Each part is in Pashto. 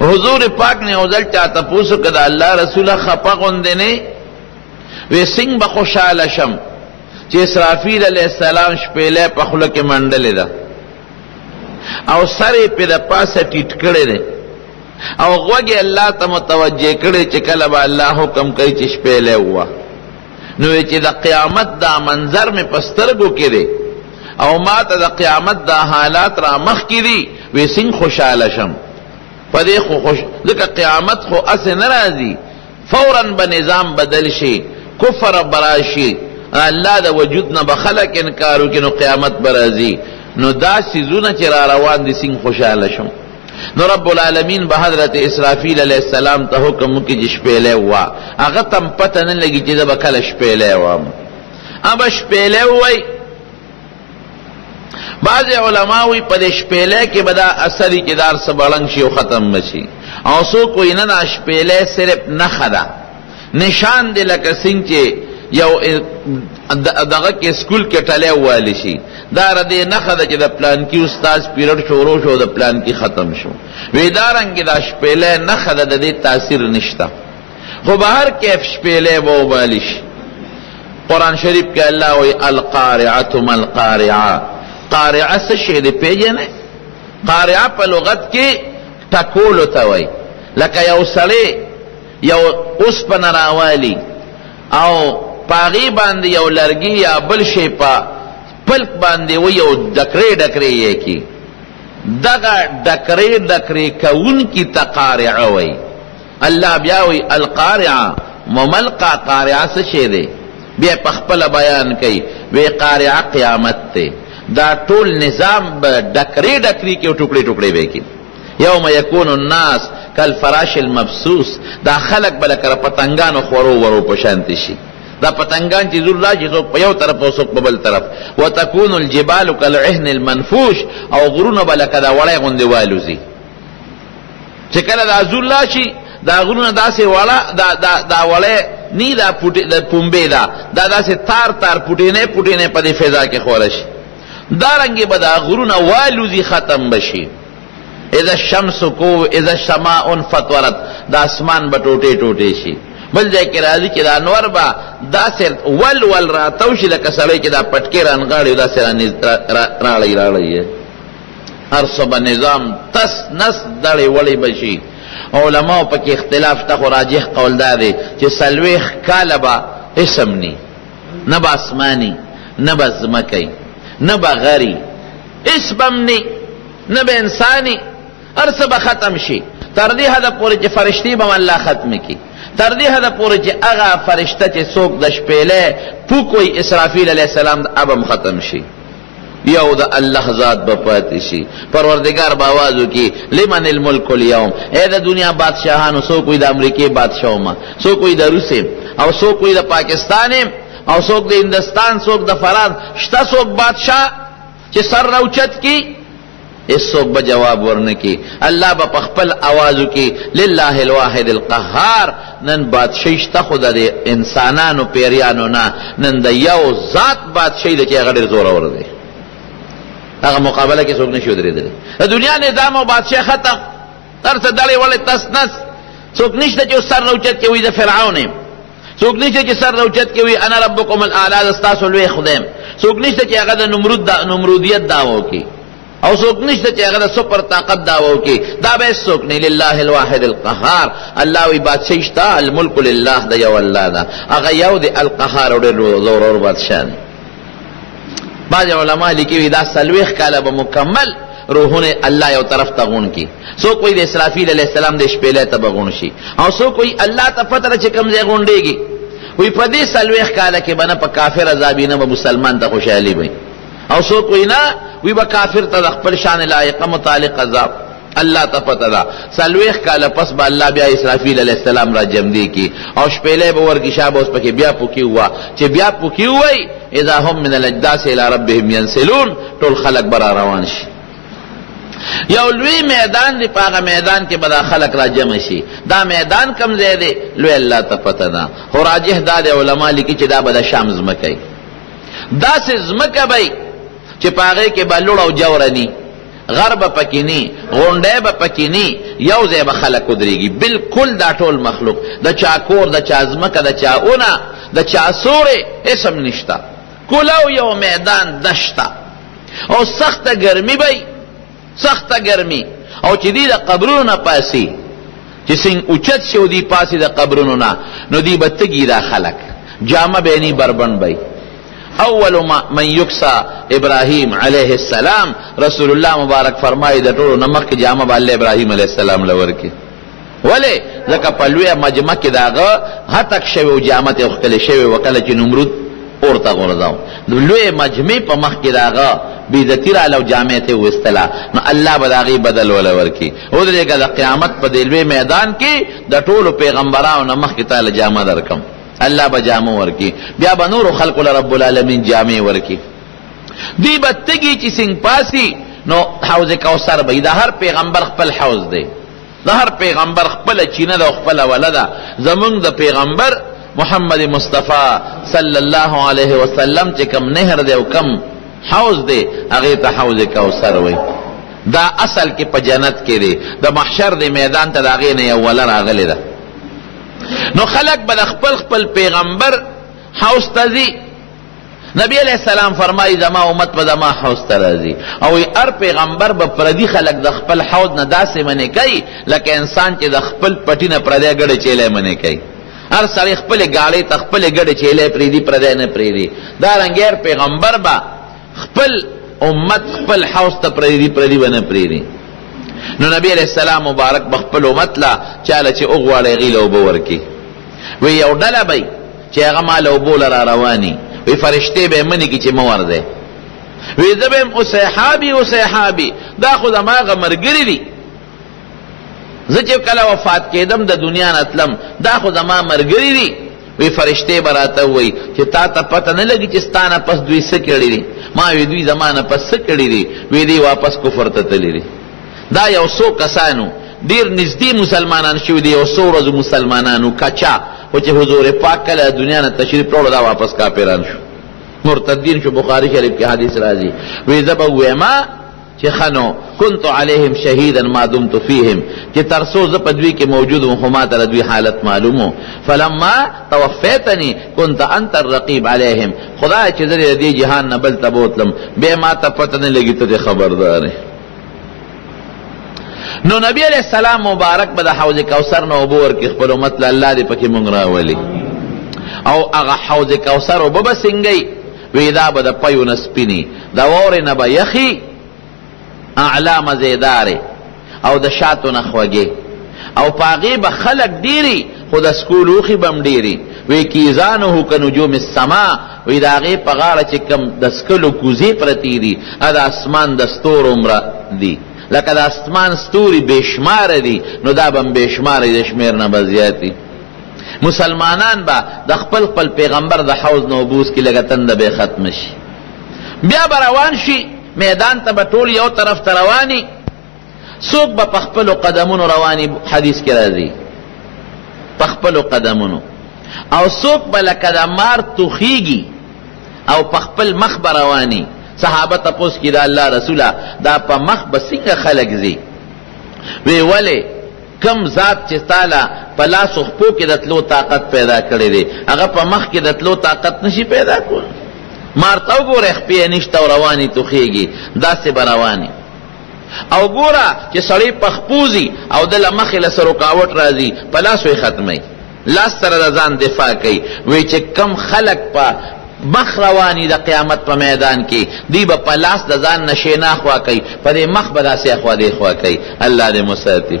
حضور پاک نے اوزل چاہتا پوسو کدا اللہ رسولہ خپا غندنے وی سنگ بخوشحال شم چی اسرافیل علیہ السلام شپیلے پخلق منڈل دا او سر پی دا پاس ٹیٹ کڑے دے او غوگی اللہ تا متوجہ کڑے چی کلبا اللہ حکم کئی چی شپیلے ہوا نوی چی دا قیامت دا منظر میں پسترگو کی دے او ما تا دا قیامت دا حالات را مخ کی دی وی سنگ خوشحال شم پدے خو خوش دکا قیامت خو اسے نرازی فوراً بنظام بدل شی کفر براشی اللہ دا وجودنا بخلق انکارو کنو قیامت برازی نو دا سیزونا چرا روان دی سنگ خوشحال شم نو رب العالمین بحضرت اسرافیل علیہ السلام تا حکم کی جش پیلے ہوا اغتم پتہ نن لگی چیزا بکل شپیلے ہوا اب شپیلے ہوئی بعض علماوی پدے شپیلے کے بدا اثری کدار سبڑنگ شی و ختم بشی او سو کوئی ننا شپیلے صرف نخدا نشان دے لکا سنگ چے یو دغه کې سکول کې ټلې والی شي دا ردی نه خده چې د پلان کې استاد پیریډ شروع شو د پلان کې ختم شو ویدارنګ دا شپېلې نه خده د دې تاثیر نشته خو بهر کیف شپېلې وو بالیش قرآن شریف کې الله وی القارعه ما القارعه قارعه څه شی دی پیژنې قارعه په لغت کې ټکول ته وای لکه یو سړی یو اوس په نراوالی او پاغی باندې یو لرګي یا بل شی په پلک باندې و یو ډکرې ډکرې یې کی دغه ډکرې ډکرې کون کی تقارع وی الله بیا وی القارعه مملقا قارعه څه شی دی بیا په خپل بیان کوي وی قارعه قیامت ته دا ټول نظام به ډکرې ډکرې کې ټوکړي ټوکړي به کی یوم یکون الناس کالفراش المبثوث دا خلق بل کر پتنګانو خورو ورو پشانتی شي دا پتنګان چې زور راځي څوک په یو طرف او څوک په بل طرف وتكون الجبال كالعهن المنفوش او غرونه بل کدا وړای غوندې والوزي چې کله دا زور راشي دا غرونه داسې وړا دا وړای نی دا پټ د پومبه دا داسې تار تار پټینه پټینه په دې فضا کې خورش دا رنګي به دا غرونه والوزي ختم بشي اذا الشمس کو اذا السماء انفطرت دا اسمان به ټوټه ټوټه شي بل ځای کې راځي چې دا انور به داسې ول راتاو شي لکه سړی چې دا پټکې رانغاړي داسې راړی هر څه به نظام تس نس دړې وړې به شي علماو پکې اختلاف شته خو راجح قول دا دی چې څلوېښت کاله به اسم نی نه به اسماني نه به ځمکی نه به غري اسم نی نه به انساني هر څه به ختم شي تر دې حده پورې چې فرشتي به الله ختم کړي تر دې حده پورې چې هغه فرشته چې څوک د شپېلې پوک وی اسرافیل علیه السلام ابم ختم شي یو د الله ذات به پاتې شي پروردگار به آواز وکړي لمن الملک اليوم اے د دنیا بادشاهانو څوک وی د امریکې بادشاه ما څوک وی د روسي او څوک وی د پاکستان او څوک د هندستان څوک د فرانس شته څوک بادشاه چې سر راوچت کی اس سوک با جواب ورنکی اللہ با پخپل آوازو کی للہ الواحد القہار نن بادشاہشتا خدا دے انسانانو پیریانو نا نن دا یو ذات بادشاہی دا چی اگر زور ورده اگر مقابلہ کی سوک نشو دری دلی دنیا نظام و بادشاہ ختم ترس دلی والی تس نس سوک نشتا چی سر روچت کی وی دا فرعونیم سوک نشتا چی سر روچت کی وی انا ربکم الاعلی دستاسو لوی خودیم سوک نشتا چی اگر دا نمرودیت داو کی او سوک نشتا چی اگر سپر طاقت داو کی دا بے سوک نی للہ الواحد القہار اللہ وی بادشاہشتا الملک للہ دا یو اللہ دا اگر یو دی القہار اور زور اور بادشاہ دی بعض علماء لکی وی دا سلویخ کالا بمکمل روحون اللہ یو طرف تا غون کی سو کوئی دی اسرافیل علیہ السلام دی شپیلے تا بغون شی او سو کوئی اللہ تا فتر چکم زی غون دے گی وی پا دی سلویخ کالا کی بنا پا کافر عذابی نا با مسلمان تا خوشحالی بھئی او سو کوئی نا وی با کافر تا دخپل شان لائقہ متعلق عذاب اللہ تا پتہ دا سلویخ کالا پس با اللہ بیا اسرافیل علیہ السلام را جمدی کی او شپیلے با ورکی شاب اس پاکی بیا پوکی ہوا چی بیا پوکی ہوئی اذا هم من الاجداس الى ربهم ینسلون طول خلق برا روانش یو لوی میدان دی پاگا میدان کے بدا خلق را جمع شی دا میدان کم زیدے لوی اللہ تا پتہ دا خو راجح دا دے علماء لکی چی دا بدا شام زمکی دا سے زمکہ بھئی چی پاگے کے با لڑ او جورنی غر به پکې نی، غونډی به پکې نی، یو ځای به خلک ودرېږي. بالکل دا ټول مخلوق، د چا کور، د چا ځمکه، د چا اونه، د چا سوری، اسم نشته. کلو یو میدان دشته او سخته ګرمي بی، سخته ګرمي. او چې دی د قبرونو نه پاسي، چې څنګه اوچت شي او دی پاسي د قبرونو نه، نو دی به تږي دا خلک، جامه به نی بربند بی. اول من یکسا ابراهیم علیه السلام، رسول الله مبارک فرمایي د ټولو نه مخکې جامه به الله ابراهیم علیه السلام له ورکړي. ولې؟ ځکه په لویه مجمع کې د هغه هتک شوی او جامه ته ښکلې شوې وه، کله چې نمرود اورته غورځاو. د لویې مجمع په مخ کې د هغه بېعزتي راله او جامې ته یې ویستله، نو الله به د هغې بدل وله ورکړي. ودرېږه د قیامت په دې لوی میدان کې د ټولو پیغمبرانو نه مخکې تاله جامه درکم، الله به جامه ورکړي. بیا به نورو خلقو له رب العالمین جامې ورکړي. دوی به تږي چې څنګه پاسي، نو حوض کوثر به د هر پیغمبر خپل حوض دی، د هر پیغمبر خپله چینه ده او خپله وله ده. زمونږ د پیغمبر محمد مصطفی صلی الله علیه وسلم چې کم نهر دی او کم حوض دی، هغې ته حوض کوثر وی. دا اصل کې په جنت کې دی، د محشر دی میدان ته د هغې نه یو وله راغلې ده. نو خلق به د خپل خپل پیغمبر حوض ته ځي. نبی علیہ السلام فرمایي زما امت به زما حوض ته راځي، او هر پیغمبر به پردي خلق د خپل حوض نه داسې منې کوي لکه انسان چې د خپل پټي نه پردی ګډه چیلی منې کوي. هر سړی خپلې ګاړۍ ته خپلې ګډې چیلی پرېږدي، پردی نه پرېږدي. دارنګې هر پیغمبر به خپل امت خپل حوض ته پرېږدي، پردي به نه پرېږدي. نو نبی علیہ السلام مبارک بخپل امت لا چاله چې وغواړي هغې له اوبه ورکړي. وی یو ډله به چې هغه ما له اوبو له را رواني، وی فرشتې به یې منې کړي چې مه ورځئ. وی زه به یم اصحابي اصحابي، دا خو زما هغه ملګري دي، زه چې کله وفات کېدم د دنیا نه تلم، دا خو زما ملګري دي. وی فرشتې به راته ووایي چې تا ته پته نه لګي چې ستا نه پس دوی څه کړي دي؟ ما وی دوی زما نه پس څه کړي دي؟ وی دوی واپس کفر ته تللي دي. دا یو څو کسانو ډېر نږدې مسلمانان شوي دي، یو څو ورځو مسلمانانو کچا، خو چې حضور پاک کله دنیا نه تشریف راوړو دا واپس کافران شو، مرتدین شو. بخاري شریف کې حدیث راځي، وی زه به ووایم چې خنو كنت علیهم شهیدا ما دمت فیهم، چې تر څو زه په دوی کې موجود وم خو ما ته د دوی حالت معلوم و. فلما توفیتنی كنت انت الرقیب علیهم، خدای چې زه د دې جهان نه بل ته بوتلم بیا ما ته پته نه لګي ته دې خبردار. نو نبی علیہ السلام مبارک به د حوض کوثر نه اوبه ورکړي خپل امت له، الله دې پکې مونږ راولي. او هغه حوض کوثر اوبه به څنګه وي؟ دا به د پیو نه سپینې، د واورې نه به یخي، اعلا مزیدارې، او د شاتو نه خوږې، او په هغې به خلک ډېري، خو د سکول اوښي به هم ډېري. وی کیزانه کنجوم السما، وی د هغې په غاړه چې کوم د سکلو کوزې پرتې دي، د اسمان د ستورو عمره دي، لکه د اسمان ستوري بېشماره دي، نو دا به هم بېشماره د شمېر نه به زیات دي. مسلمانان به د خپل خپل پیغمبر د حوض نه اوبه وڅکي، لږه تنده به یې ختمه شي. بیا به روان شي میدان ته، به ټول یو طرف ته رواني، څوک به په خپلو قدمونو رواني، حدیث کې راځي په خپلو قدمونو، او څوک به لکه د مار توخیږي او په خپل مخ به رواني. صحابه تپوس کړي د الله رسوله دا په مخ به څنګه خلک ځي؟ وی ولې؟ کم ذات چې تاله په لاسو خپو کې د تلو طاقت پیدا کړی دی، هغه په مخ کې د تلو طاقت نشي پیدا کول. مار ته وګوره خپې یې نشته او رواني توخیږي، داسې به رواني. او ګوره چې سړی په خپو ځي او د له مخې له څه رکاوټ راځي، په لاسو یې ختموي، لاس سره د ځان دفاع کوي. وی چې کم خلک په مخ روانی د قیامت په میدان کې، دی به په لاس د ځان نه شینا خوا کوي، په دې مخ به داسې اخوا دې خوا کوي. الله دې مساتف.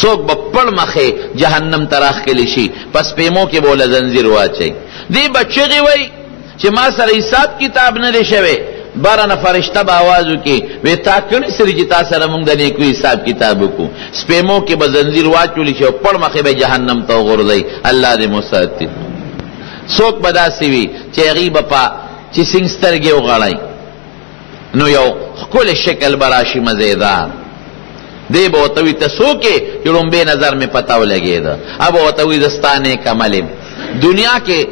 څوک به پړ مخې جهنم ته راښکلی شي، پس پیمو کې به له زنځیر واچوي. دی به چغې وی چې ما سره حساب کتاب نه دی شوی. باره نه فرشته به آواز وکړي، وی تا کړي سري چې تا سره مونږ د نیکو حساب کتاب وکړو. سپیمو کې به زنځیر واچولی شي او پړ مخې به جهنم ته وغورځوي. الله دې مساتف. څوک به داسې وي چې هغې به په چې څنګه سترګې وغړی، نو یو ښکلی شکل به راشي مزیدار. دی به ورته وي ته څوک یې؟ چې لومبې نظر مې پته ولګېده. اب ورته وي زه ستا نیک عمل یم. دنیا کې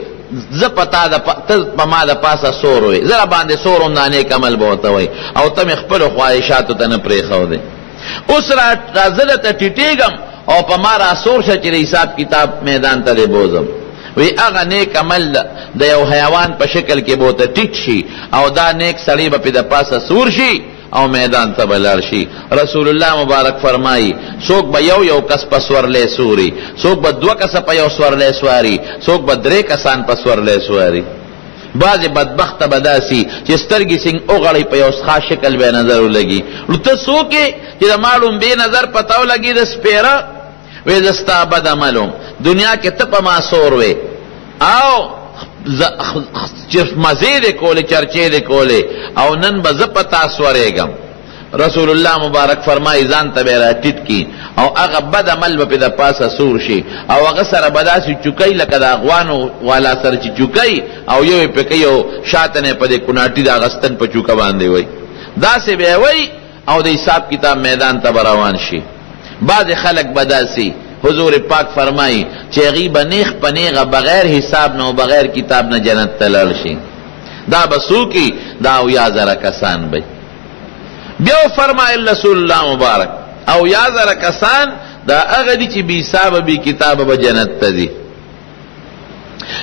زه پتا د ته په ما د پاسه سور وې، زه را باندې سور هم دا نیک عمل به ورته وایي، او ته مې خپلو خواهشاتو ته نه پرېښودې. اوس را زه درته ټیټېږم او په ما را سور شه چې د حساب کتاب میدان ته دې بوځم. وی هغه نیک عمل د یو حیوان په شکل کې به ورته ټیټ شي او دا نیک سړی به پې د پاسه سور شي او میدان ته به لاړ شي. رسول الله مبارک فرمایي څوک به یو کس په سورلی سوري، څوک به 2 کسه په یو سورلی سواري، څوک به 3 کسان په سورلی سواري. بعضې بدبخته به داسي چې سترګې سنګ وغړی په یو خاص شکل به نظر ولګي. نو ته څوک یې چې د ما ړومبې نظر پته ولګي د سپېره؟ وی زه ستا بد عمل دنیا کې ته په ما سور وې او مزې دې کولې، چرچې دې کولې، او نن به زه په تا سورېږم. رسول الله مبارک فرمایي ځان ته به یې راټیټ کي او هغه بد عمل به پې د پاسه سور شي او هغه سره به داسې چوکۍ لکه د اغوانو والا سره چې چوکۍ او یو یې پې کوي او شاته نه یې په دې کوناټي د هغه ستن په چوکه باندې وی، داسې به یې وی او د حساب کتاب میدان ته به روان شي. بعض خلق بداسي حضور پاک فرمائی چې هغوی به نیغ په نیغه بغیر حساب نه او بغیر کتاب نه جنت ته لاړ شي. دا به څوکي؟ دا 8000 کسان به. بیا فرمایل رسول الله مبارک 8000 کسان دا هغه دي چې بې حسابه بې کتابه به جنت ته ځي.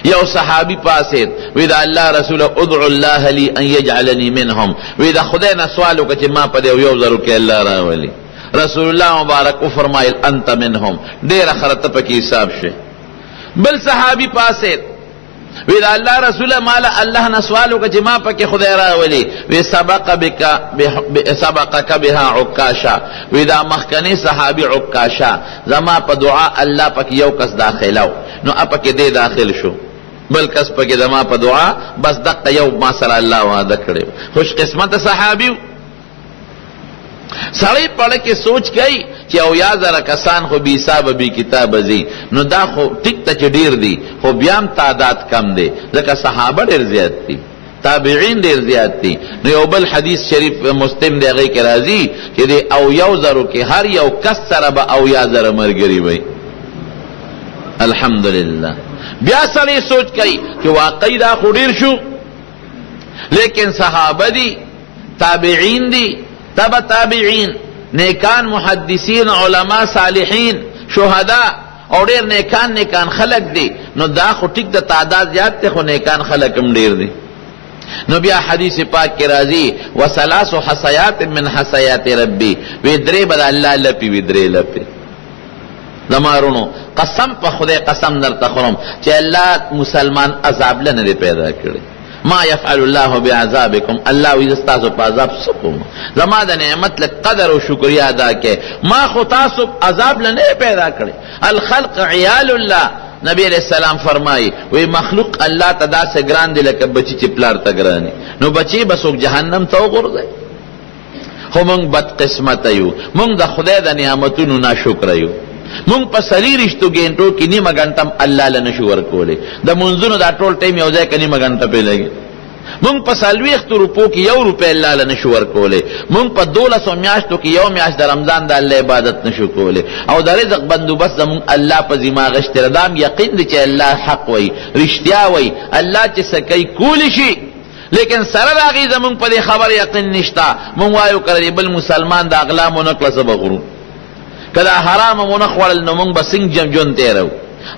یو صحابی پاسید وی دا الله رسول ادعو الله لی ان یجعلنی منهم، وی دا خدای نه سوال وکړه چې ما په دې 1000 کې الله راولي. رسول الله مبارک و فرمایل انت منهم، ډیر خرته پکې حساب شه. بل صحابي پاسید وی دا الله رسول مال الله نه سوال وکړه چې ما پکې خدای راولي، وی سبقك بها عکاشا، وی دا مخکنی صحابي عکاشا زما په دعا الله پکې یو کس داخلو نو اپکې دې داخل شو، بل کس پکې زما په دعا بس دقه یو ما سره الله وعده کړی. خوش قسمت صحابي سړی پړه کې سوچ کوي چې 8000 کسان خو بې حسابه بې کتابه ځي، نو دا خو ټیک ته چې ډېر دي خو بیا هم تعداد کم دی ځکه صحابه ډېر زیات دي، تابعین ډېر زیات دي. نو یو بل حدیث شریف مسلم دی هغې کې راځي چې د 8000 کې هر یو کس سره به 8000 ملګري وي. الحمدلله. بیا سړی سوچ کوي چې واقعي دا خو ډېر شو، لیکن صحابه دي، تابعین دي، تبع تابعین، نیکان محدثین، علماء صالحین، شهدا او ډیر نیکان خلق دی. نو دا خو ټیک د تعداد زیات دی خو نیکان خلق هم ډیر دی. نو بیا حدیث پاک کې راځي وثلاث حصیات من حصیات ربی، وی درې به د الله لپې وي، درې لپې زمارونو قسم په خدای قسم درته خورم چې الله مسلمان عذاب له نه دی پیدا کړی. ما يفعل الله بعذابكم، الله وی استاسو په عذاب سکوم، زما د نعمت له قدر او شکریا ادا کې ما خو تاسو عذاب له نه پیدا کړی. الخلق عیال الله، نبی علیہ السلام فرمایي وی مخلوق الله ته داسې ګران دی لکه بچی چې پلار ته ګرانی، نو بچی به څوک جهنم ته وغورځي. خو مونږ بد قسمت یو، مونږ د خدای د نعمتونو ناشکر یو. مونږ په سلیریشتو ګینټو کې نیمه ګنټه الله له نشو ورکولی، د منځونو دا ټول ټایم یو ځای کې نیمه ګنټه پې لګي. مونږ په 40 روپو کې 1 روپۍ الله له نشو ورکولی. مونږ په 1200 میاشتو کې 1 میاشت د رمضان د الله عبادت نشو کولی. او د رزق بندوبست زمونږ الله په ذمه غشتی دی. دا هم یقین دی چې الله حق وایي، رښتیا وایي، الله چې څه کوي کولی شي. لیکن سره د هغې زمونږ په دې خبر یقین نشته. مونږ وایو که د بل مسلمان د اغلا مو نه کړه څه به غرو، که دا حرام مو نه خوړل نو مونږ به څنګه ژوند تېرو،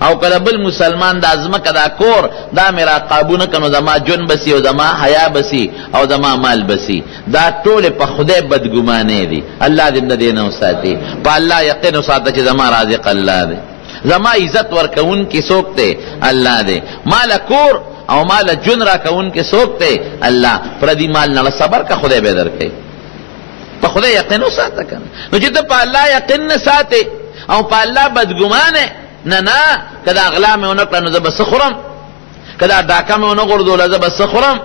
او که د بل مسلمان دا ځمکه دا کور دا مې را قابو نه کړه نو زما ژوند بسي او زما حیا بسي او زما مال بسي. دا ټولې په خدای بدګمانې دي. الله دې د دې نه وساتي. په الله یقین وساته چې زما رازق الله دی، زما عزت ورکوونکی څوک دی؟ الله دی. مال کور او مال ژوند راکوونکی څوک دی؟ الله. پردي مال نه صبر که خدای به درکوي. په خدای یقین وساته کنه. نو چې ته په الله یقین نه ساتې او په الله بدګمانې نه که دا اغلا مې ونه کړه نو زه به څه خورم، که دا ډاکه مې ونه غورځوله زه به څه خورم،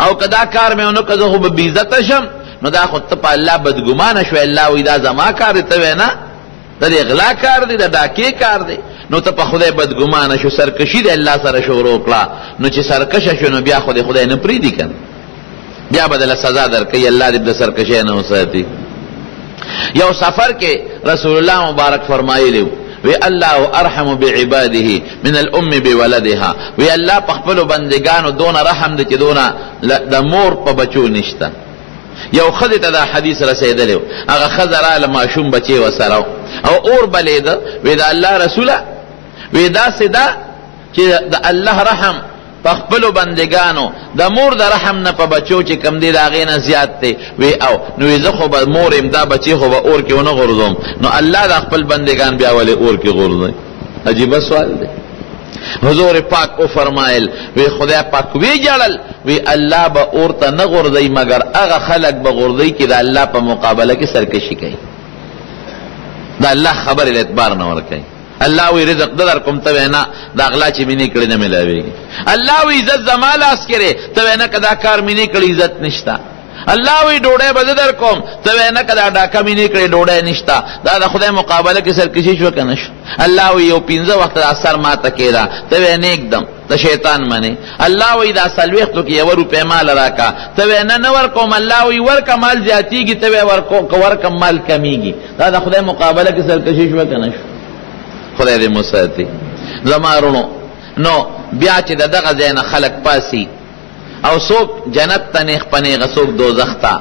او که دا کار مې ونه کړه زه خو به بېعزته شم، نو دا خو ته په الله بدګمانه شوې. الله وایي دا زما کار دی، ته وایې نه دا د اغلا کار دی، د ډاکې کار دی. نو ته په خدای بدګمانه شو، سرکشي د الله سره شروع کړه. نو چې سرکشه شو نو بیا خو د خدای نه پرېږدي که نه، بیا به دله سزا درکوي. الله دې د سرکشۍ نه وساتي. یو سفر کې رسول الله مبارک فرمایلی وی الله ارحم بعباده من الام بولدها، وی الله په خپلو بندگانو دونه رحم دی چې دونه د مور په بچو نشته. یو ښځې ته دا حدیث رسېدلی و، هغه ښځه راله ماشوم بچی ورسره او اور بلېده، وی د الله رسوله وی داسې ده چې د الله رحم په خپلو بندگانو د مور د رحم نه په بچو چې کم دی د هغې نه زیات دی. وی او نو وی زه خو به مور یم، دا بچی خو به اور کې ونه غورځوم، نو الله د خپل بندگان بیا ولې اور کې غورځوي؟ عجیبه سوال دی. حضور پاک او فرمایل وی خدای پاک وی جړل وی الله به اور ته نه غورځي مگر هغه خلق به غورځي چې د الله په مقابله کې سرکشي کوي، د الله خبر اعتبار نه ورکوي. الله وی رزق در کوم ته وینا دا اغلا چې مینې کړي نه ملاویږي. الله وی عزت زما لاس کړي ته وینا کدا کار مینې کړي عزت نشتا. الله وی ډوډۍ به در کوم ته وینا کدا ډاکه مینې کړي ډوډۍ نشتا. دا د خدای مقابله کې سرکشي شو کنه شو. الله وی یو 15 وخت اثر ماته کېدا ته وینا एकदम د شیطان منی. الله وی دا سلوختو کې یو روپې مال راکا ته وینا نه ور کوم. الله وی ورکه مال زیاتیږي ته ورکه مال کمیږي. دا د خدای مقابله کې سرکشي شو کنه شو. خدای دې مساتی زمارونو. نو بیا چې دغه ځای نه خلق پاسی او څوک جنت ته نیغ پنیغه، څوک دوزخ ته،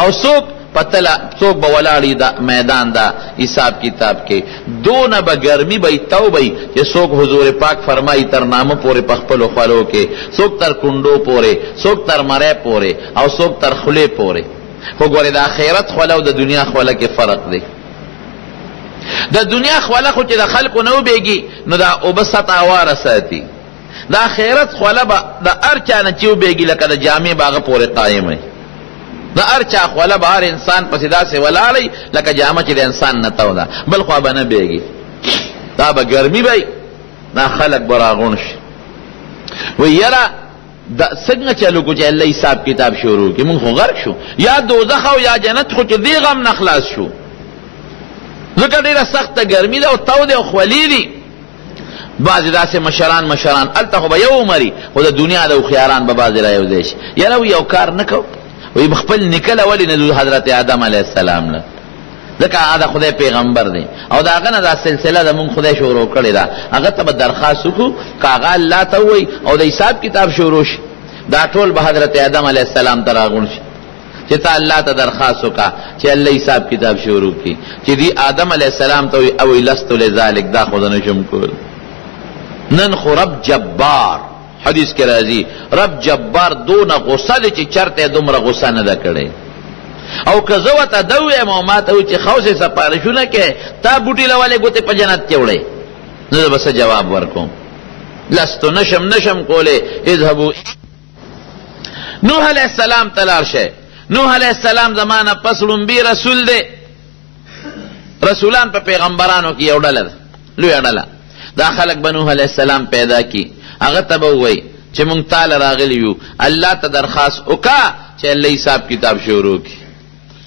او څوک پتله، څوک به ولاړي د میدان دا حساب کتاب کې. دونه به ګرمي به تو به چې څوک حضور پاک فرمایي تر نامه پورې په خپلو خولو کې، څوک تر کونډو پورې، څوک تر مری پورې، او څوک تر خولې پورې. خو ګورې د آخرت خوله او د دنیا خوله کې فرق دی. د دنیا خوله خو چې د خلکو نه وبېږي نو دا اوبه سطح هواره ساتي. د آخرت خوله به د هر چا نه چې وبېږي لکه د جامې به هغه پورې قایم وي. د هر چا خوله به هر انسان پسې داسې ولاړی لکه جامه چې د انسان نه تو ده، بل خوا به نه بېږي. دا به ګرمي به دا خلک به راغونډ شي. وی یاره څنګه چلو کو چې الله حساب کتاب شروع کړي، مونږ خو غرق شو، یا دوزخ او یا جنت، خو چې دې غم نه خلاص شو. ځکه ډېره سخته ګرمي ده او تو دی او خولې دي. بعضې داسې مشران هلته خو به یو مري، خو د دنیا د هوښیاران به بعضې را یو ځای شي. یاره وی یو کار نه کوو، وی خپل نیکه له ولې نه حضرت آدم علیه السلام له، ځکه هغه د خدای پیغمبر دی او د هغه نه دا سلسله د مونږ خدای شروع کړې ده. هغه ته به درخواست وکړو که هغه الله ته ووایي او د حساب کتاب شروع شي، دا ټول به حضرت آدم علیه السلام ته راغونډ شي چې ته الله ته درخواست وکړه چې الله حساب کتاب شروع کړي. چې دی آدم علیه السلام ته وایي او لست لذلک، دا خو زه نشم کول. نن خو رب جبار، حدیث کې راځي رب جبار دونه غصه دی چې چرته دومره غصه نه ده کړې. او که زه ورته ده ویم او ما ته وایي چې خوسې سپارښونه کې تا بوټي له ولې ګوتې په جنت کې وړې، نو زه به څه جواب ورکوم؟ لستو نشم کولی. اذهبوا. نوح علیه السلام ته لاړ شئ. نوح علیه السلام زمانه پس لومبي رسول دی. رسولان په پیغمبرانو کې یو ډله ده، لویه ډله. دا خلق به نوح علیه السلام پیدا کی، هغه ته به ووایي چې مونږ تاله راغلي یو، الله ته درخواست وکړه چې الله حساب کتاب شروع کړي.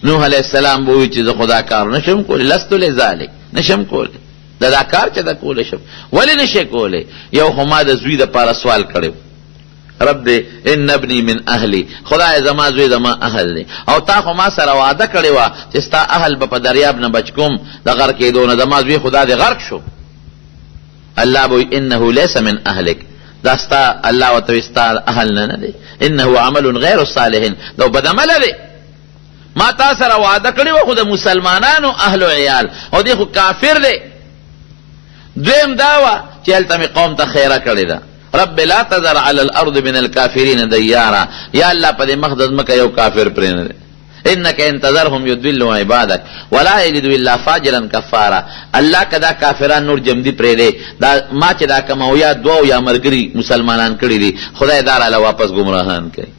نوح علیه السلام به وایي چې زه خو دا کار نشم کولی، لست لذلک، نشم کولی دا کار چې دا کولی شم. ولې نشې کولی؟ یو خو ما د زوی دپاره سوال کړی، رب دې ان ابني من اهلی، خدای زما زوی زما اهل دی، او تا خو ما سره وعده کړې وه چې ستا اهل به په دریاب نه بچ کوم د غرق کېدو نه، زما زوی خدا دې غرق شو. الله به انه ليس من اهلک، دا ستا الله ورته وایي ستا اهل نه دی، انه عمل غیر صالح، دا بد عمل دی. ما تا سره وعده کړې وه خو د مسلمانانو اهل و عیال، او دی خو کافر دی. دویم دا وه چې هلته مې قوم ته خیره کړې ده، رب لا تذر على الارض من الكافرين ديارا، یا الله په دې مخ د ځمکه یو کافر پرې نه دی. انك انتظرهم يضلوا عبادك ولا يجدوا الا فاجرا كفارا. الله کدا کافران نور جمدی پرې دی، دا ما چې دا کوم او یا دعا یا مرګري مسلمانان کړي دي، خدای دار علی واپس گمراهان کوي.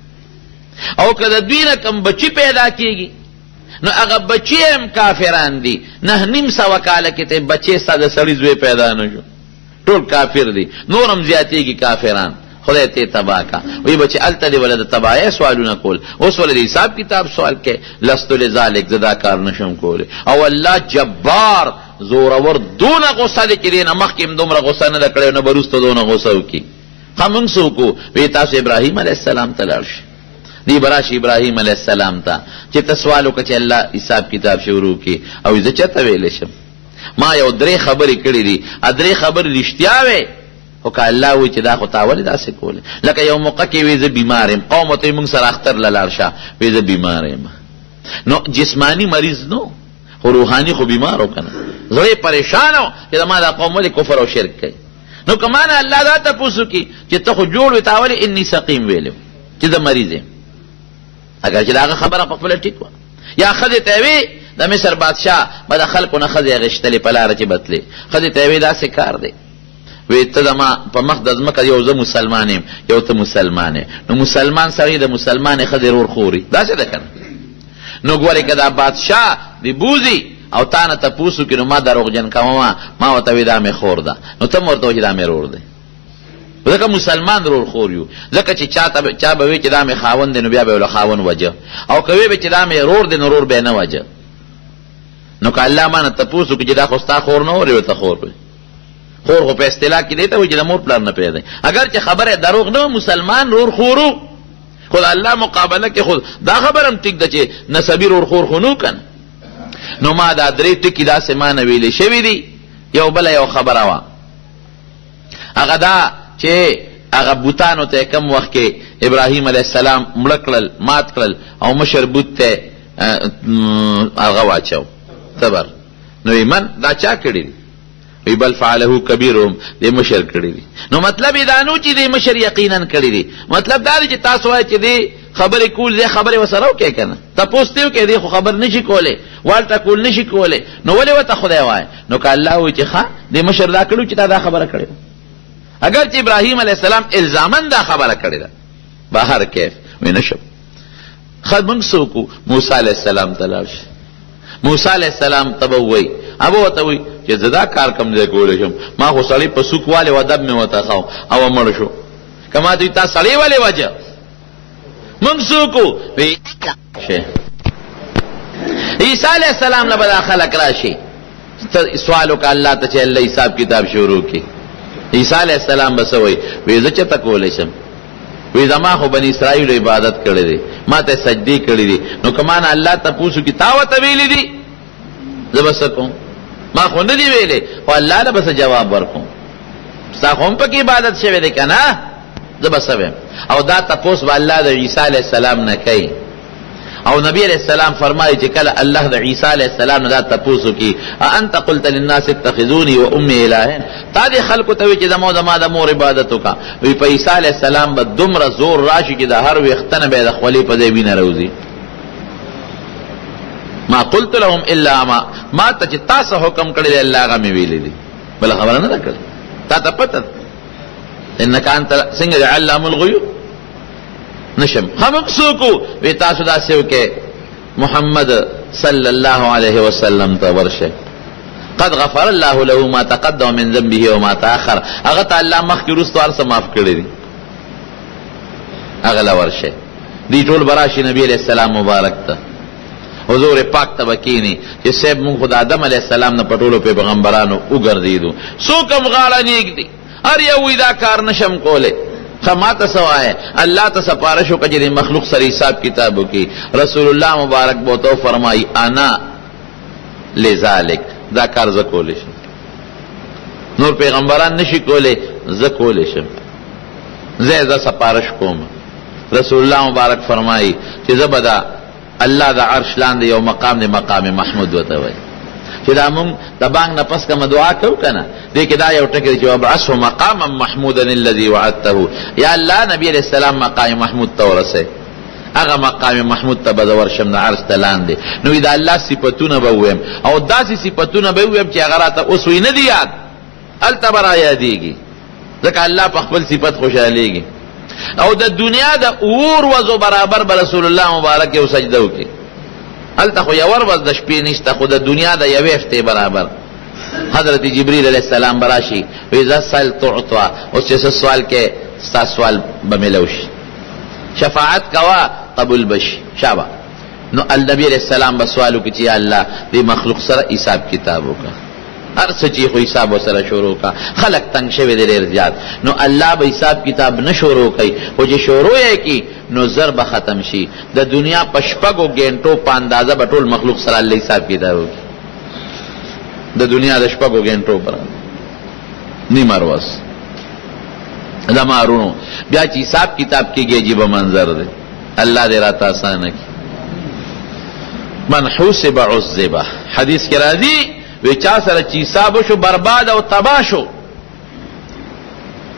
او کدا دوی نه کم بچی پیدا کیږي نو هغه بچی هم کافران دي. 9.5 کاله کې ته بچی ساده سړی زوی پیدا نه شو، ټول کافر دي، نورم زیاتېږي کافران. خدای ته تباہ کا وی بچی الته دی ولدا تباہ سوالونه کول، اوس ولدا حساب کتاب سوال کې لست لذلک، زدا کار نشم کول. او الله جبار زورور دونه غصه دي چې نه مخکې دومره غصه نه کړو نه بروسته دونه غصه وکي. هم څو کو وی تاسو ابراهیم علیه السلام ته لاړ شئ، دی براش ابراهیم علیه السلام ته چې تاسو سوال وکړي الله حساب کتاب شروع کی، او زه چته ویل شم ما یو 3 خبرې کړې دي، 3 خبرې رښتیا وې، خو که الله وایي چې دا خو تا ولې داسې کولې. لکه یو موقع کې وې زه بیمار یم، قوم ته موږ سره اختر له لاړ شه، وې زه بیمار یم. نو جسمانی مریض نو، خو روحاني خو بیمار و که نه، زړه پریشان و چې زما دا قوم ولې کفر او شرک کوي. نو که ما نه الله دا تپوس وکړي چې ته خو جوړ وې، تا ولې انی سقیم ویلې چې زه مریض یم، اگر چې د هغه خبره په خپله ټیک وه. یا ښځې ته وې د مصر بادشاه به د خلکو نه ښځې اخېستلې په لاره چې بتلې، ښځې ته وې داسې کار دی، وی ته زما په مخ د ځمکه یو زه مسلمان یم یو ته مسلمان یې، نو مسلمان سړی د مسلمانې ښځې رور خوري، داسې ده که نه. نو ګورې که دا بادشاه دې بوځي او تا نه تپوس وکړي نو ما دروغجن کومه، ما ورته وې دا مې خور ده، نو ته م ورته وایي چې دا مې رور دی، ځکه مسلمان رور خور یو. ځکه چې چا به وی چې دا مې خاوند دی نو بیا به یې له خاوند وجه، او که وی به چې دا مې رور دی نو رور به یې نه وجه. نو که الله ما نه تپوس وکړي چې دا خو ستا خور نه ور ورته خور وي، خور خو په اصطلاح کې دی ته وایي چې د مور پلار نه پیدا، اگر چې خبره دروغ نه مسلمان رور خورو، خو د الله مقابله کې خود دا خبره هم ټیک ده چې نسبي رور خور خو نو کنه. نو ما دا 3 ټکي داسې ما نه ویلې شوي دي. یو بله یو خبره وه، هغه دا چې هغه بوتانو ته کم وخت کې ابراهیم علیه السلام مړه کړل، مات کړل، او مشر بوت ته هغه واچو صبر، نو من دا چا کړي دي؟ وی بل فعله کبیرهم، دې مشر کړي دي. نو مطلب دا نو چې دې مشر یقینا کړي دي، مطلب دا دی چې تاسو وایئ چې دې خبرې کول، دې خبرې ورسره وکړئ که نه، تپوس دې وکړئ، دې خو خبر نشي کولی، والټه کول نشي کولی، نو ولې ورته خدای وایي؟ نو که الله وایي چې ښه دې مشر دا کړي چې تا دا خبره کړې ده، اگر چې ابراهیم علیه السلام الزامن دا خبره کړې ده بهر کیف وی نشم. ښه موږ څه وکړو؟ موسی علیه السلام ته لاړ شي، موسی علیه السلام ته به ووایي، هغه ورته وایي چې زه دا کار کوم ځای کولی شم، ما خو سړی په سوک والې و ادب مې ورته ښه او مړ شو، که ما دوی تا سړی ولې وجه موږ څه وکړو؟ عیسی علیه السلام نه به دا خلک راشي سوال وکړه الله ته چې الله حساب کتاب شروع کړي. عیسی علیه السلام به څه وایي؟ وایي زه چېرته کولی شم، وی زما خو بني اسرائیلو عبادت کړی دی، ما ته سجدې کړی دي، نو که ما نه الله تپوس وکړي تا ورته ویلي دي زه به څه کوم؟ ما خو نه دي ویلې، خو الله له به څه جواب ورکوم؟ ستا خو هم پکې عبادت شوی دی که نه، زه به څه ویم؟ او دا تپوس به الله د عیسی علیه السلام نه کوي. او نبی علیہ السلام فرمایي چې کله الله د عیسی علیه السلام نه دا تپوس وکړي، انت قلت للناس اتخذوني و امي الهین، تا دې خلکو ته وایي چې زما د مور عبادت وکړه، وی په عیسی علیه السلام به دومره زور راشي چې د هر ویښته نه به یې د خولې په ځای وینه راوځي. ما قلت لهم الا ما ته چې تاسو حکم کړی دی الله هغه مې ویلي دي، بله خبره نه ده کړې، تا ته پته ده انک انت څنګه د علام الغیوب نشم. خمق سوکو وی تاسو داسې وکړئ محمد صلی الله علیه وسلم ته ورشه، قد غفر الله له ما تقدم من ذنبه وما تاخر، هغه ته الله مخکې وروسته هر څه معاف کړي دي، هغه له ورشه. دی ټول براشي نبی علیہ السلام مبارک ته، حضور پاک ته بکینی چې صاحب مونږ خو د آدم علیہ السلام نه په ټولو پیغمبرانو وګرځېدو، څوک هم غاړه نیږدي، هر یو وی دا کار نشم کولی. ما ته څه وایې؟ الله ته سپارش وکړه چې د مخلوق سره حساب کتاب وکړي. رسول الله مبارک به ورته وفرمایي انا لذلک، دا کار زه کولی شم، نور پیغمبران نشي کولی، زه کولی شم، زه سپارش کوم. رسول الله مبارک فرمایي چې زه به دا الله د عرش لاندې یو مقام دی، مقام محمود ورته وایي، چې دا مونږ د بانګ نه پس کومه دعا کوو که نه، دې کې دا یو ټکی دی چې وابعثه مقاما محمودا الذي وعدته، یا الله نبی علیہ السلام مقام محمود ته ورسئ، هغه مقام محمود ته به زه ورشم د عرش ته لاندې. نو د الله صفتونه به وویم، او داسې صفتونه به وویم چې هغه راته اوس وی نه دي یاد، هلته به رایادېږي، ځکه الله په خپل صفت خوشحالېږي. او د دنیا د اور وزو برابر به رسول الله مبارک یو سجده وکړي، هلته خو یو ورځ د شپې نشته، خو د دنیا د یوې هفتې برابر. حضرت جبریل علیہ السلام براشي وی اذا سأل تعطا، اوس چې څه سوال کې ستا سوال به میلو شي، شفاعت کوا قبول بشي شابه. نو النبی علیہ السلام به سوال وکړي چې یا الله دې مخلوق سره حساب کتاب وکړه، هر څه چې خو حساب ورسره شروع کا، خلق تنگ شوی دی ډېر زیات، نو الله به حساب کتاب نه شروع کوي، خو چې شروع یې کړي نو زر به ختم شي. د دنیا په 6 غنټو په اندازه به ټول مخلوق سره الله حساب کتاب وکړي. د دنیا د شپږو غنټو پر نیمه ورځ دا مارونو بیا چې حساب کتاب کېږي عجیبه منظر دی. الله دې راته اسانه کړي. من حوسب عذب حدیث کې راځي وی چا سره چې حساب شو برباد او تباه شو.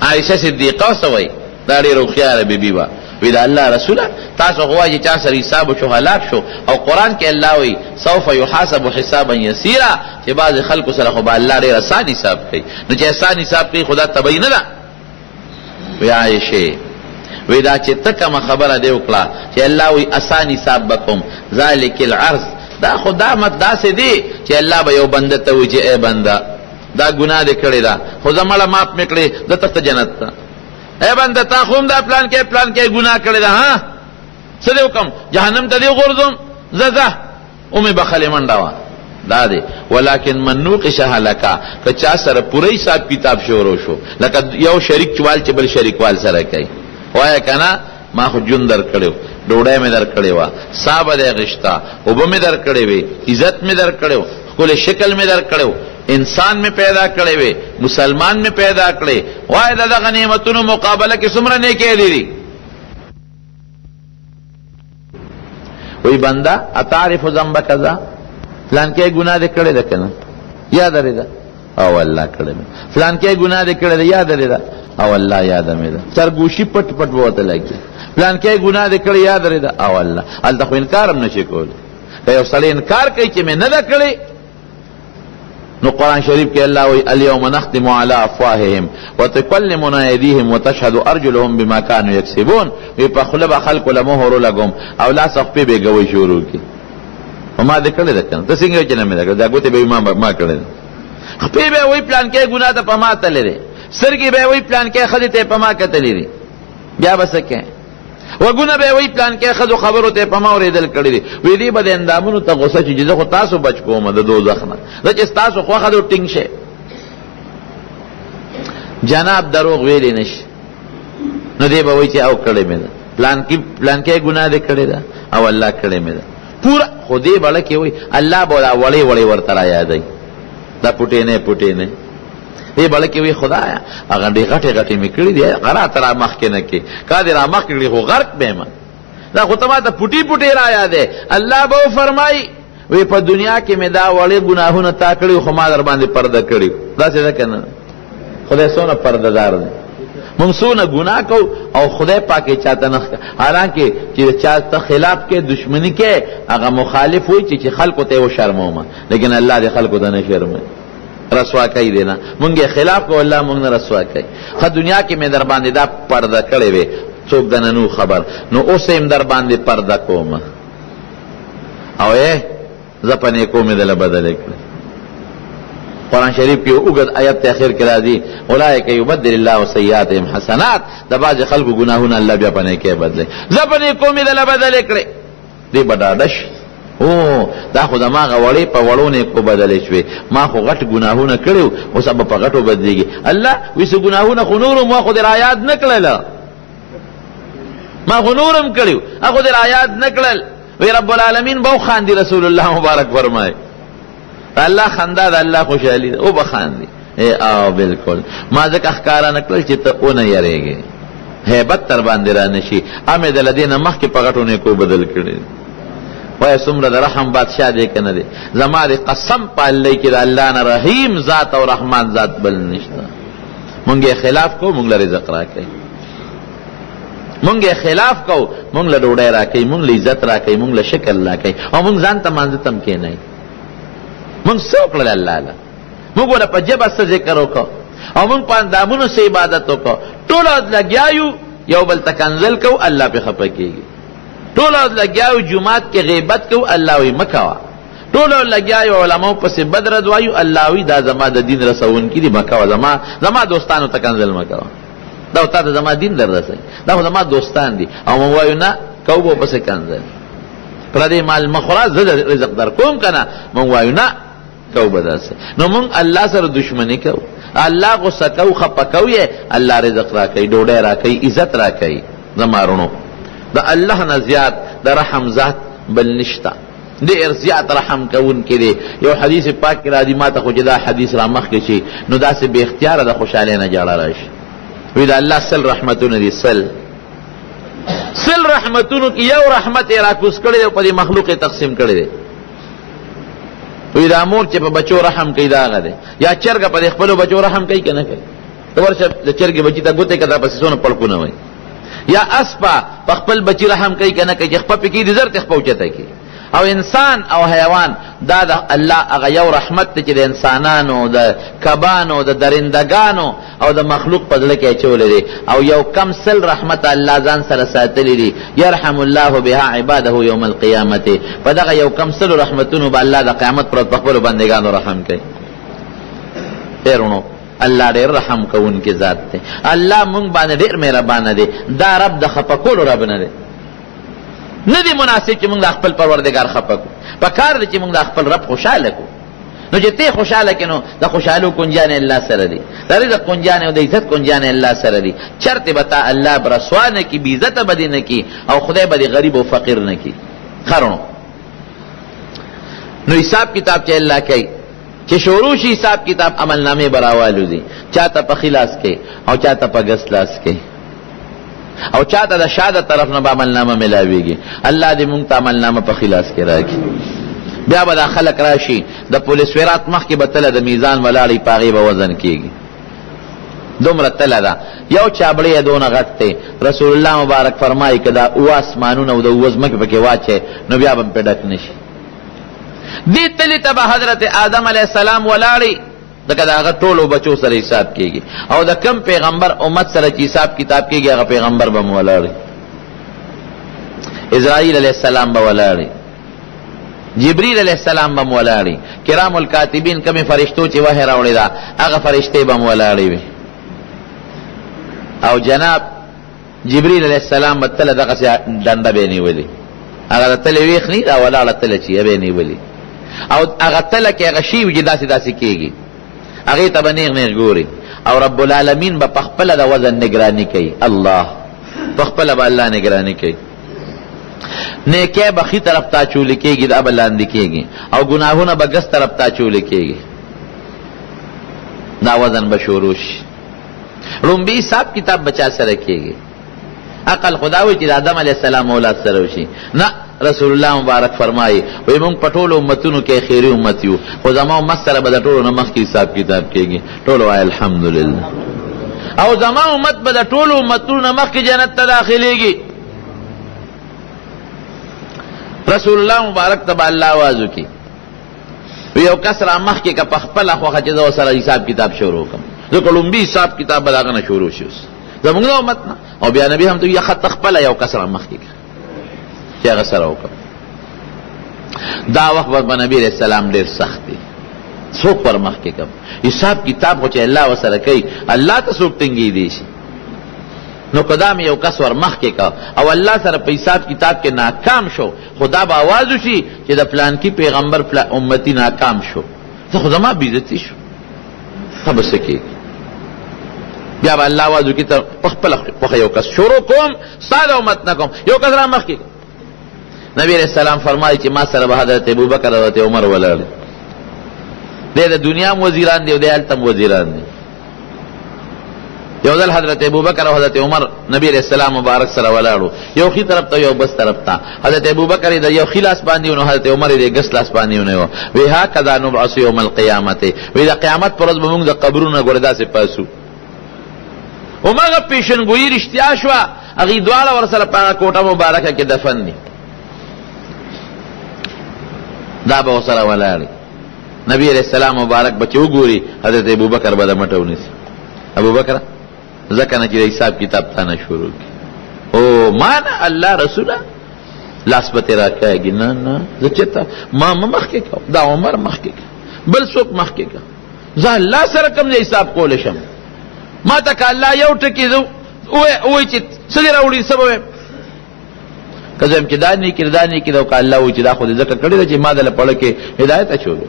عائشہ صدیقہ سوئی دا ډېره هوښیاره بیبي وه. وی دا الله رسوله تاسو خو وایي چې چا سره حساب شو هلاک شو او قرآن کې الله وی سوف یحاسب حسابا یسیرا چې بعضې خلکو سره خو به الله ډېر اسان حساب کوي. نو چې اسان حساب کوي خدا طبعي نه ده. وی عائشې وی دا چې ته کومه خبره دې وکړه چې الله وی اسان حساب به کوم ذلک العرض دا خدا مت داسې دی چې الله به یو بنده ته وایي چې ای بنده دا ګناه دې کړې ده خو زه مړه معاف مې کړې د ته جنت ته. ای بنده تا خو هم دا پلان کې ګناه کړې ده ها څه دې وکړم جهنم ته دې وغورځوم زه ومې بخلې منډه وه دا دی. ولیکن من نوقش هلکه که چا سره پوره حساب کتاب شروع شو لکه یو شریک چوال چې بل شریکوال سره کوي وایه که نه ما خو جون در کړی ډوډۍ مې در کړې وه سا به دی غشته اوبه مې در کړې وې عزت مې در کړی و ښکلی شکل مې در کړی و انسان مې پیدا کړی وې مسلمان مې پیدا کړی وایه د دغه نعمتونو مقابله کې څومره نیکۍ دي. وی بنده اتعرف ذنب کذا فلان کې ګناه دې کړې ده که نه یاد لرې ده او الله کړې مې فلان کې ګناه دې کړې ده یاد لرې ده او الله یاده مې ده سرګوشي پټ پټ به ورته لګي فلان کې ګناه دې کړې یاد لرې ده او الله هلته خو انکار هم نشي کولی. که یو سړی انکار کوي چې مې نه ده کړې نو قرآن شریف کې الله وی الیوم نختم علی افواههم وتکلمنا ایدیهم وتشهد ارجلهم بما كانوا یکسبون. وی په خوله به خلکو له مهرو لګوم او لاس خپې به ګوی شروع کړي ما دې کړې ده که نه ته څنګه چې نه مې ده کړې دا ګوتې به ما کړې ده خپې به وایي پلان کې ګناه ته په ما تللی دی سترګې به وایي پلان کې ښځې ته په ما کتلی دي بیا به څه کوې وګونه به وایي پلان کې ښځو خبرو ته په ما اورېدل کړي دي. وی دې به د اندامونو ته غوسه چې زه خو تاسو بچ کوم د دوزخ نه زه چې ستاسو خوښه ده ټینګ شئ. جناب دروغ ویلی نشي نو دې به وایي چې او کړې مې ده پلان کې ګناه دې کړې ده او الله کړې مې ده پورا خو دې بله کې وایي الله به دا وړې وړې ورته را یادوي دا پوټینې دې بله کې وایي خدایا هغه ډېرې غټې مې کړي دي راته را مخکې نه کې کا دې را مخکې کړي خو غرق به یم دا خو ته ما ته پوټي را یادې. الله به وفرمایي وی په دنیا کې مې دا وړې ګناهونه تا کړي خو ما در باندې پرده کړي داسې ده که نه خدای څونه پرده دار دی. موږ څونه ګناه کوو او خدای پاک یې چاته نه حالانکه چې چا ته خلاف کې دشمني کې هغه مخالف وي چې خلکو ته یې وشرمومه لیکن الله دې خلکو ته نه شرموي رسوا کوي دی نه مونږ یې خلاف کوو الله مونږ نه رسوا کوي. ښه دنیا کې مې در باندې دا پرده کړې وې څوک د ننو خبر نو اوس یې در باندې پرده کوم او زه په نیکو مې دله بدلې کړې. قرآن شریف کې اوږد آیت ته اخر کې راځي اولئک یبدل الله سیئاتهم حسنات د بعضې خلکو ګناهونه الله بیا په نیکۍ بدلوي. زه په نیکو مې دله بدلې کړې دې به ډاډه شي دا خو زما هغه وړې په وړو نیکو بدلې شوې ما خو غټ ګناهونه کړي اوس به په غټو بدلېږي. الله وایي څه ګناهونه خو نور ما خو دې رعایت نه کړله ما خو نور هم کړي هغه دې رعایت نه کړل. وی رب العالمین به وخاندي رسول الله مبارک فرمایي الله خندا ده الله خوشحالي ده او به خاندي او بالکل ما ځکه ښکاره نه کړل چې ته ونه یریږې هیبت تر باندې را نشي امې د له دې نه مخکې په غټو نیکو بدل کړي. وایه څومره د رحم بادشاه دی که نه دی زما د قسم په الله کې د الله نه رحیم ذات او رحمان ذات بل نشته. مونږ یې خلاف کوو مونږ له رزق را کوي مونږ یې خلاف کوو مونږ له ډوډۍ را کوي مونږ له عزت را کوي مونږ له شکل را کوي او مونږ ځان ته مانځه ته هم کښېنئ مونږ څه وکړل الله له مونږ ورته په ژبه څه ذکر وکړو او مونږ په اندامونو څه عبادت وکړو ټول لګیا یو یو بل ته کنځل کوو الله پې خفه کېږي ټول لګیا یو جومات کې غیبت کوو الله وایي مه کوه ټول لګیا یو علماو پسې بد رد وایو الله وایي دا زما د دین رسونکي دي مه کوه زما دوستانو ته کنځل مه کوه دا تا ته زما دین در رسوي دا خو زما دوستان دي او مونږ وایو نه کوو به پسې کنځل پردې مال مه خوره زه د رزق در کوم که نه مونږ وایو نه کوو به داسې نو مونږ الله سره دشمني کوو الله غصه کوو خفه کوو یې الله رزق را کوي ډوډۍ را کوي عزت را کوي زما رونو د الله نه زیات د رحم ذات بل نشته ډېر زیات رحم کوونکی دی. یو حدیث پاک کې راځي، ما ته خو چې دا حدیث را مخکې شي نو داسې بې اختیاره د خوشحالۍ نه جاړه راشي. وی د الله سل رحمتونه دي، سل رحمتونو کې یو رحمت یې راکوز کړی دی او په دې مخلوق یې تقسیم کړی دی. وی دا مور چې په بچو رحم کوي دا هغه دی. یا چرګه په دې خپلو بچو رحم کوي که نه کوي؟ ته ورشه د چرګې بچي ته ګوتې که دا پسې څونه پړکونه وایي. یا اسپه په خپل بچي رحم کوي که نه کوي؟ چې خپه پې کېږي زر تې خپه اوچته کړي. او انسان او حیوان دا د الله هغه یو رحمت دی چې د انسانانو، د کبانو، د درندگانو او د مخلوق په زړه کې اچولی دی. او یو کم سل رحمت الله ځان سره ساتلی دی. یرحم الله بها عباده یوم القیامت. په دغه یو کم سلو رحمتونو به الله د قیامت پر ورځ په خپلو بندګانو رحم کوي. ډېرونو الله ډېر رحم کوونکی ذات دی. الله مونږ باندې ډېر مهربانه دی. دا رب د خفه کولو رب نه دی. نه دی مناسب چې موږ د خپل پروردګار خفه کړو. په کار دی چې موږ د خپل رب خوشحاله کړو. نو چې ته خوشحاله کړې نو د خوشحالو کنجانې الله سره دي، د رزق کنجانې او د عزت کنجانې الله سره دي. چرته به تا الله به رسوا نه کړي، بېعزته به دې نه کړي او خدای به دې غریب او فقیر نه کړي. خرونو نو حساب کتاب چې الله کوي چې شروع شي حساب کتاب، عملنامې به راوالوځي. چاته په ښي لاس کې او چاته په ګس لاس کې او چاته د شاده طرف نه به عملنامه ملاویږي. الله دې مونږ ته عملنامه په ښي لاس کې راکړي. بیا به دا خلک راشي د پولیس ویرات مخکې به تله د میزان ولاړی، په هغې به وزن کېږي. دومره تله ده. یو چابړی یې دونه غټ دی. رسول الله مبارک فرمایي که دا اوه اسمانونه او د اوه ځمکې پکې واچوې نو بیا به پې ډک نه شي. دې تلې ته به حضرت آدم علیه السلام ولاړی، دکه د هغه ټولو بچو سره حساب کېږي. او د کم پیغمبر امت سره چې حساب کتاب کېږي هغه پیغمبر به م ولاړی. اسرائیل علیه السلام به ولاړی، جبریل علیه السلام به م ولاړی، کرام الکاتبین کمې فرشتو چې وحی راوړې ده هغه فرشتې به م ولاړې وي. او جناب جبریل علیه السلام به تله دغسې ډنډه به یې نیولې. هغه د تلې ویښ نه دا ولاړه تله چې یې به یې نیولې. او هغه تله کې هغه شی وي چې داسې داسې کېږي، هغې ته به نیغ نیغ ګوري. او رب العالمین به په خپله د وزن نگرانی کوي. الله په خپله به الله نگرانی کوي. نیکی به ښي طرف ته اچولی کېږي، دا به لاندې کېږي. او ګناهونه به ګس طرف ته اچولی کېږي. دا وزن به شروع شي. لومبي حساب کتاب به چا سره کېږي؟ عقل خدا وی چې د آدم علیه السلام اولاد سره وشي؟ نه، رسول الله مبارک فرمایي وی مونږ په ټولو امتونو کې خیري امت یو، خو زما امت سره به د ټولو نه مخکې حساب کتاب کېږي. ټولو وایي الحمدلله. او زما امت به د ټولو امتونو نه مخکې جنت ته داخلېږي. رسول الله مبارک ته به الله آواز وکړي وی یو کس را مخکې که په خپله خوښه چې زه ورسره حساب کتاب شروع کړم، ځکه لومبي حساب کتاب به د هغه نه شروع شي زمونږ د امت نه. او بیا نبي هم ته یا خط خپله یو کس را مخکې کړه چې هغه سره وکړه. دا وخت به نبي علیه السلام ډېر سخت دی. څوک ور مخکې کړم؟ حساب کتاب خو چې الله ورسره کوي، الله ته څوک ټینګېدی شي؟ نو که دا مې یو کس ور مخکې کړه او الله سره په حساب کتاب کې ناکام شو، خو دا به آواز وشي چې د فلانکي پیغمبر امتي ناکام شو، زه خو زما بېعزتي شو. ښه به څه کېږي؟ بیا به الله آواز وکړي ته په خپله خوښه یو کس شروع کوم، ستا د امت نه کوم، یو کس را مخکې. نبی علیہ السلام فرمایي چې ما سره به حضرت ابوبکر او حضرت عمر ولاړ. دی د دنیا هم وزیران دی او دی هلته هم وزیران دی. یو ځل حضرت ابوبکر او حضرت عمر نبی علیہ السلام مبارک سره ولاړو، یو ښي طرف ته یو بس طرف ته. حضرت ابوبکر یې د یو ښي لاس باندې ونیو، حضرت عمر یې د ګس لاس باندې ونیو. وی هکذا نبعث یوم القیامت، وی د قیامت پر ورځ به موږ د قبرونه ګوره داسې پاسو. هماغه پیشنګویي رښتیا شوه، هغې دواړه ورسره په هغه کوټه مبارکه کې دفن دي. دا به ورسره ولاړې. نبی علیہ السلام مبارک به چې وګوري حضرت ابوبکر به د مټه ونیسي. ابوبکر ځکه نه چې د حساب کتاب تا نه شروع کړي. او ما نه الله رسوله لاس به ترې راکاږي. نه نه زه چېرته ما مخکې کړه، دا عمر مخکې کړه، بل څوک مخکې کړه، زه الله سره کوم ځای حساب کولی شم؟ ما ته که الله یو ټکي ووایي چې څه دې راوړي څه به وایم؟ که زه یم چې دا نیکي دا نیکي ده، او که الله وایي چې دا خو دې ځکه کړې ده چې ما دله پړه کې هدایت اچولی،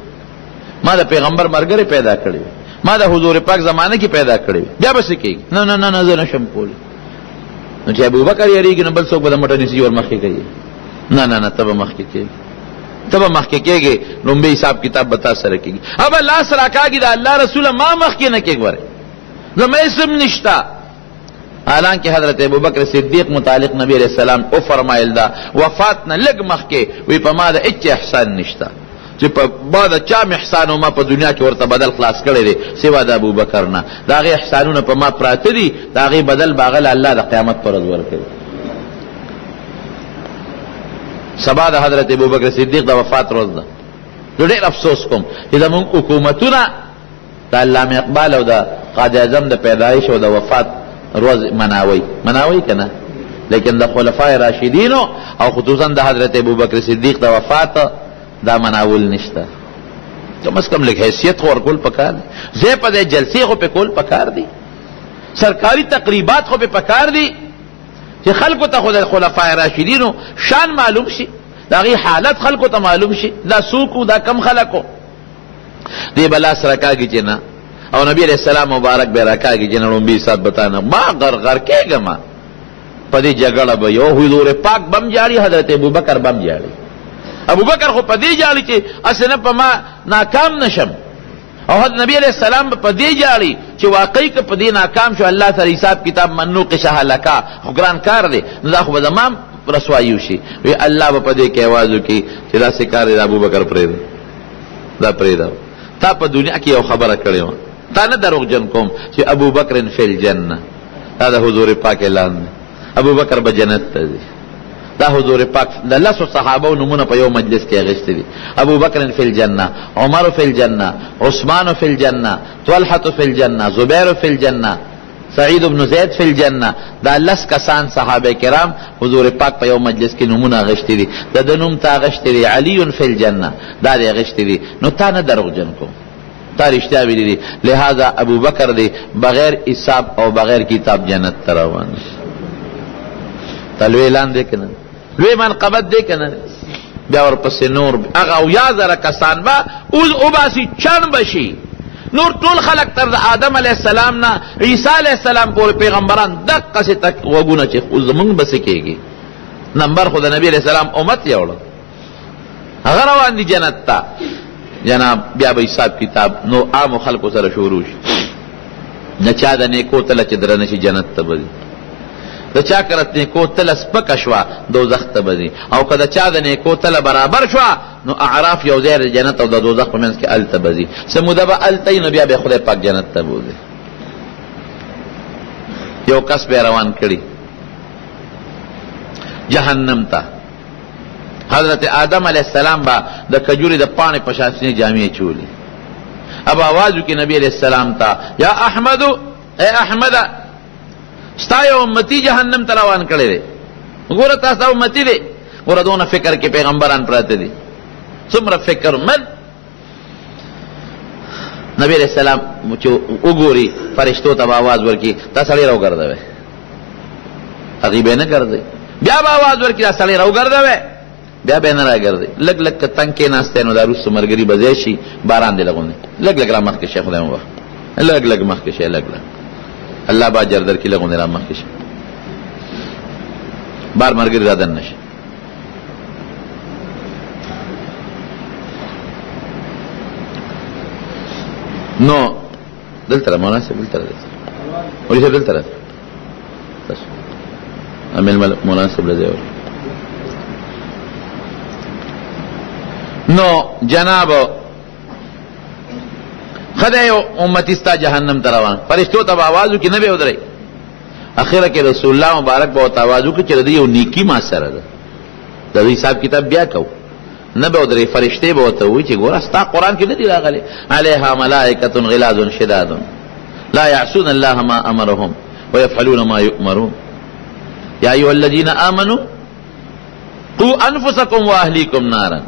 ما د پیغمبر ملګری پیدا کړی، ما د حضور پاک زمانه کې پیدا کړی، بیا به څه کېږي؟ نه نه نه نه زه نشم کولی. نو چې ابوبکر یېرېږي نو بل څوک به د مټه نیسي ور مخکې کوي. نه نه نه ته به مخکې کېږي. تب مخکې کېږي لومبی حساب کتاب بتا سره کېږي. اب لاس راکاږي دا الله رسول ما مخکې نه کې ګوره زما اسم نشتا. حالانکه حضرت ابوبکر صدیق متعلق نبی علیہ السلام او فرمایل دا وفات نه لګ مخکې وی په ما د اچ احسان نشتا چې په بعد چا احسان ما په دنیا کې ورته بدل خلاص کړی دی سوا د ابوبکر نه. دا غي احسانونه په ما پراته دي دا غي بدل باغل الله د قیامت پر ورځ ورکړي. سبا د حضرت ابوبکر صدیق د وفات ورځ ده. ډېر افسوس کوم چې زموږ حکومتونه د علامه اقبال او د قائد اعظم د پیدایش او د وفات روز مناوي کنه، لیکن د خلفای راشدین او خصوصا د حضرت ابوبکر صدیق د وفات دا مناول نشته. کم از کم لږ حیثیت خو ورکول پکار دی. زه په دې جلسې خو په کول پکار دی، سرکاري تقریبات خو په پکار دی چې خلکو ته خو د خلفای راشدین شان معلوم شي، دا غي حالت خلکو ته معلوم شي، دا سوق دا کم خلکو دی بلا سرکاږي چې نه. او نبی علیہ السلام مبارک به راکاږي چې نن به سات بتانا ما غرغر کېږم په دې جګړه به یو حضور پاک بم جاړي، حضرت ابوبکر بم جاړي. ابوبکر خو په دې جاړي چې اسنه په ما ناکام نشم، او حضرت نبی علیہ السلام په دې جاړي چې واقعي که په دې ناکام شو الله تعالی حساب کتاب منو قشه لکا خو ګران کار دی نو دا خو به تمام رسوایو شي. وی الله به په دې کې आवाज وکي چې دا سکار دی ابوبکر پرې دا پرې دا تا په دنیا کې یو خبره کړې و تا نه دروغجن کوم چې ابوبکر فی الجنه، دا د حضور پاک اعلان. ابوبکر به جنت ته ځي. دا حضور پاک د لسو صحابه نمونه په یو مجلس کې اغشتي دي. ابوبکر فی الجنه، عمر فی الجنه، عثمان فی الجنه، طلحه فی الجنه، زبیر فی الجنه، سعید بن زید فی الجنه. دا لس کسان صحابه کرام حضور پاک په یو مجلس کې نمونه اغشتي دي. د نوم تا اغشتي دي علی فی الجنه، دا دې اغشتي دي. نو تا نه دروغجن کوم، تا رشتہ ویلی دی. لہذا ابو بکر دی بغیر حساب او بغیر کتاب جنت تروان تلوی اعلان دی کنه، لوی منقبت دی کنه. بیا ورپسې نور هغه او یا زره کسان با او باسی چن بشي. نور ټول خلق تر آدم علیہ السلام نه عیسی علیہ السلام پورې پیغمبران دقه سي تک وګونه چې زمونږ بس کېږي. نمبر خو د نبی علیہ السلام امت یوړه هغه روان دي جنت ته. جناب بیا به حساب کتاب نو عام خلکو سره شروع شي. د چا د نیکو تله چې درنه شي جنت ته بځي، د چا کرت نیکو تله سپکه شوه دوزخ ته بځي، او که د چا د نیکو تله برابر شوه نو اعراف یو ځای د جنت او د دوزخ په منځ کې هلته بځي. څه موده به هلته وي نو بیا به خدای پاک جنت ته بوځي. یو کس به روان کړي جهنم ته. حضرت آدم علیہ السلام با د کجوری د پانے پشاسنے جامعے چولی. اب آوازو کی نبی علیہ السلام تا یا احمد اے احمد ستا یو امتی جہنم تروان کڑے دے. گورا تا ستا امتی دے، گورا دون فکر کے پیغمبران پراتے دے. سمر فکر من نبی علیہ السلام اگوری فرشتو تب آواز ورکی تا سڑی رو گردوے عقیبے نہ کردے. بیا با آواز ورکی تا سڑی رو گردوے بیا به نه راګرځي. لګ لګ تنگ کې ناسته نو دا روسو مرګري بځای شي باران دی لګونه لګ لګ را مخ کې شیخ خدای مو لګ لګ مخ کې شي لګ لګ الله با جردر کې لګونه را مخ کې شي بار مرګري را دن نشي. نو دلته مولانا صاحب دلته ولې صاحب دلته تاسو امل مولانا صاحب لږه. نو جناب خدای امتی ستا جهنم تروان فرشتو تب آوازو کی نبی ادرائی. اخیره کې رسول الله مبارک بہت آوازو کی چرا دی یو نیکی ما سره ده دا دی حساب کتاب بیا کو نبی ادرائی. فرشتے بہت ہوئی چی گورا ستا قرآن کی ندی راغلی علیہا ملائکت غلاظ شداد لا يعصون الله ما امرهم ويفعلون ما يؤمرون یا ایها الذین آمنوا قوا انفسکم واهلیکم نارا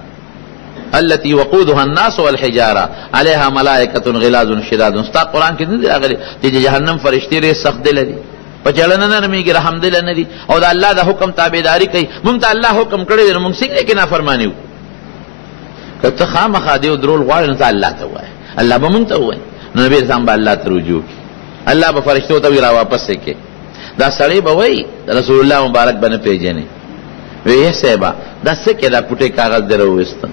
التي وقودها الناس والحجاره عليها ملائکه غلاظ شداد. ستا قرآن کې نه دی راغلی چې جهنم فرشتي ډېر سخت دل دي په چلن نه نمیږي رحم دل نه دي او د الله د حکم تابعداري کوي. مونږ ته الله حکم کړی دی مونږ څنګه کې نافرمانی وو. که ته خامخا دی درول غواړې نو ته الله ته وایې الله به مونږ ته وایي نو نبی اسلام به الله ته رجوع کړي. الله به فرشتو ته را واپس کړي. دا سړی به وایي رسول الله مبارک به نه پیژني وی یې صاحبه دا څه کې دا پټې کاغذ دی راوویسته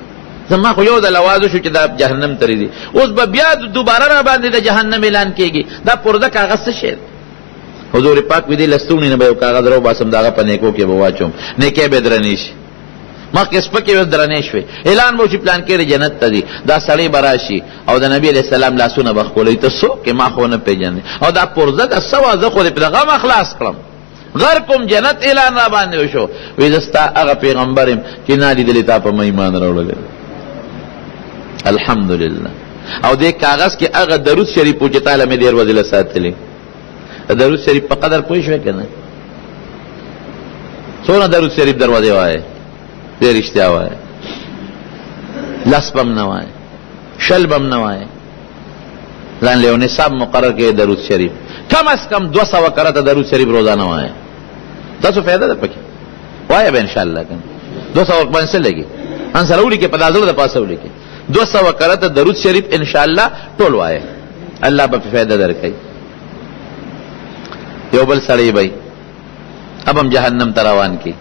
زما خو یو د لواز شو چې دا جهنم تری دي، اوس به بیا دوباره را باندې د جهنم اعلان کیږي. دا پرده کاغذ څه شی؟ حضور پاک وی دی لستونی نه به یو کاغذ رو باسم داغه په نیکو کې به واچوم، نیکه به درنې شي. مخکې سپکې به درنې شوې، اعلان به وشي پلان کې جنت ته ځي. دا سړی به راشي او د نبي علیه السلام لاسونه به ښکلوي، ته څوک یې؟ ما خو نه پېژنې. او دا پرزه ده څه وه؟ زه خو دې په دغه ما خلاص کړم، غر کوم جنت اعلان را باندې وشو. وی زه ستا هغه پیغمبر یم چې نالیدلې تا په ما ایمان راوړلی. الحمدلله. او دې کاغذ کې هغه درود شریف و چې تعالی مې ډېر وزله ساتلی. درود شریف په قدر پوه شوې که نه؟ څونه درود شریف دروازې وایې؟ ډېر رښتیا وایې. لس بم نه وایې، شل بم نه وایې، ځان له یو نصاب مقرر کړې درود شریف. کم از کم 200 کرته درود شریف روزانه وایې. تاسو فایده ده پکې وایې به انشاءالله کنه. 200 باندې څه لګي؟ ان سره ولیکې په دا زړه د پاسه ولیکې 200 کرته درود شریف انشاءالله ټول وایې، الله به فایده درکوي. یو بل سړی بی اب هم جهنم ته روان کی،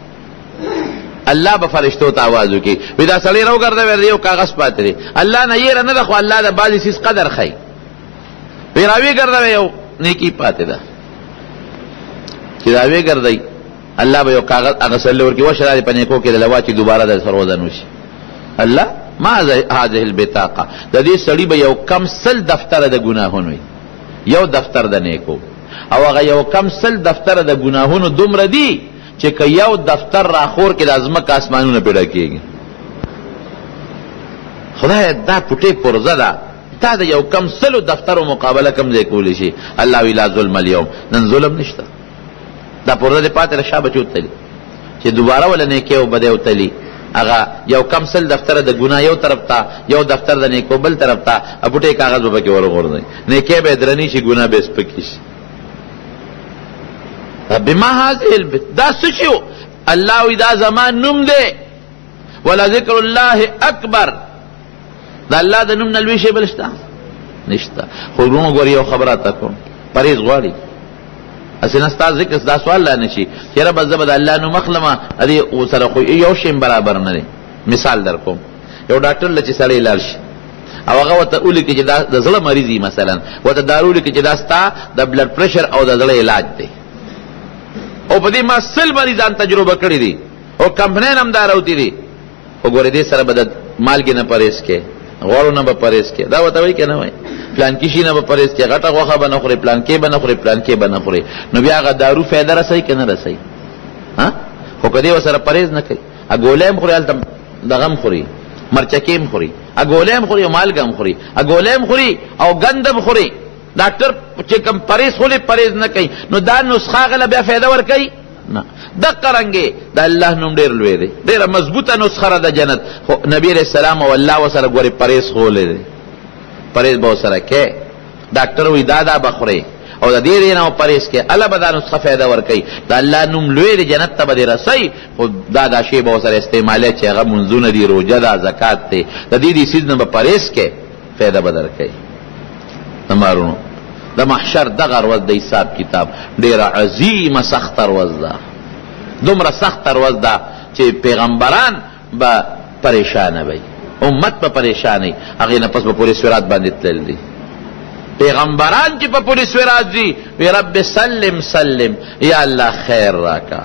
الله به فرشتو ته آواز وکړي وی دا سړی راوګرځوی یو کاغذ پاتې دی. الله نه یېره نه ده خو الله د بعضې څیز قدر ښیي. وی راویګرځوی یو نیکي پاتې ده، چې راویګرځئ الله به یو کاغذ هغه سړي ورکړي وشه دا دې په نیکو کې دله واچي دوباره د سر وزن وشي. الله ما هذه البطاقه، د دې سړي به یو کم سل دفتره د ګناهونو وي، یو دفتر د نیکو، او هغه یو کم سل دفتر د ګناهونو دومره دي چې که یو دفتر راخور کې د ازمکه اسمانونه پیدا کېږي. خدای دا پټې پرزه ده، تا د یو کم سلو دفترو مقابله کم ځای کولی شي. الله وی لا ظلم اليوم، نن ظلم نشته. دا پرزه دې پاتې له شا بچو تلي چې دوباره ولا نیکۍ او بدۍ وتلي. هغه یو کم سل دفتر د ګناه یو طرف ته، یو دفتر د نیکو بل طرف ته، پټې کاغذ به پکې ورغورځئ، نیکۍ به یې درنې شي، ګناه به یې سپکې شي. بما هذه دا څه شي؟ الله وی دا زما نوم دی، ولذکر الله اکبر. دا الله د نوم نه لوی شی بل شته نشته. خو وروڼو ګورې یو خبره ته کوم، پرهیز غواړي. هسې نه ستا ذکر دا سوال لا نه شي چې ربه زه به د الله نوم اخلمه، دې ورسره خو یو شی برابر نه دی. مثال در کوم، یو ډاکټر له چې سړی لاړ شي او هغه ورته ولیکي چې دا د زړه مریض وي، مثلا ورته دارو ولیکي چې دا ستا د بلډ پریشر او د زړه علاج دی. او په دې ما سل مریضان تجربه کړي دي او کمپنۍ هم دا راوتي دي. وګورې دې سره به د مالګې نه پرهیز کې، غوړو نه به پرهیز کې، دا ورته وایي که نه وایي؟ پلان کې شي نه به پرهیز کې، غټه غوښه به نه خورې، پلان کې به نه خورې، پلان کې به نه خورې. نو بیا هغه دارو فایده رسوي که نه رسوي؟ خو که دې ورسره پرهیز نه کوي، ګولۍ هم خوري، هلته دغه هم خوري، مرچکې هم خوري، ګولۍ هم خوري او مالګه هم خوري، ګولۍ هم خوري او ګند هم خوري. ډاکټر چې کوم پرهیز خولي پرهیز نه کوي، نو دا نسخه هغه له بیا فایده ورکوي نه. دقه رنګې د الله نوم ډېر لوی دی، ډېره مضبوطه نسخه ده د جنت. خو نبي علیه السلام او الله ورسره ګورې پرهیز خولی دی، پرهیز به ورسره کوې. ډاکټر وایي دا به خورې او د دې نه پرهیز کوې، الله به دا نسخه فایده ورکوي. د الله نوم لوی دی، جنت ته به دې رسوي. خو دا شی به ورسره استعمالوي چې هغه منځونه دي، روژه ده، زکات دی، د دې څیز نه به پرهیز کوې، فایده به درکوي. نمارونو د محشر دغه ورځ د حساب کتاب ډېره عظیمه سخته ورځ ده، دومره سخته ورځ ده چې پیغمبران به پریشانه وي، امت به پریشانه وي. هغې نه پس به پورې سورات باندې تلل دي. پیغمبران چې په پورې سورات ځي وی رب سلم سلم، یا الله خیر راکا،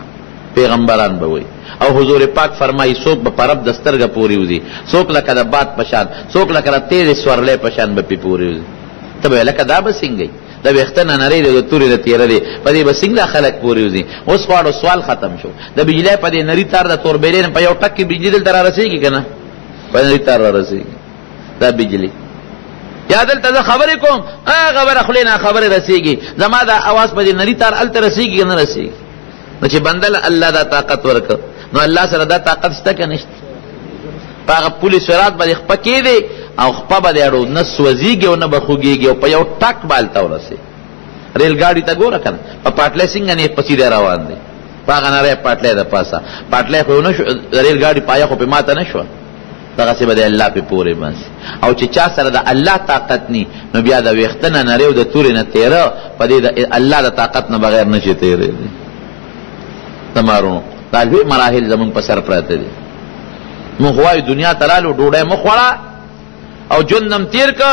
پیغمبران به وي. او حضور پاک فرمایي څوک به په رب د سترګه پورې وځي، څوک لکه د باد په شان، څوک لکه د تیزې سورلۍ په شان به پې پورې وځي. ته به لکه دا به څنګه د ویښته نه نری دی، د تورې نه تېره دی، په دې به څنګه خلک پورې وځي؟ اوس خواړو سوال ختم شو. د بجلۍ په دې نري تار د توربیلې نه په یو ټک کې بجلي دلته را رسېږي که نه؟ په نري تار را رسېږي دا بجلي. یا دلته زه خبرې کوم، خبره خولې نه خبرې رسېږي، زما دا اواز په دې نري تار هلته رسېږي که نه رسېږي؟ نو چې بنده له الله دا طاقت ورکړ، نو الله سره دا طاقت شته که نشته؟ په هغه پولې سرات به دې خپه کېدی او خپه به دې اړو، نه سوځېږي او نه به خوږېږي او په یو ټک به هلته ورسې. ریل ګاډي ته ګوره که نه، په پاټلی څنګه نه په سیده روان دی، په هغه نری پاټلی د پاسه، پاټلی خو نه شو، ریل ګاډي پایه خو پې ماته نه شوه، دغسې به د الله پې پورې باسي. او چې چا سره د الله طاقت ني، نو بیا د ویښته نه نری او د تورې نه تېره، په دې د الله د طاقت نه بغیر نه شي تېرېدی. د مارونو دا لوی مراحل زمونږ په سر پراته دي. مونږ وایو دنیا ته رالو ډوډۍ مه خوړه او ژوند هم تېر که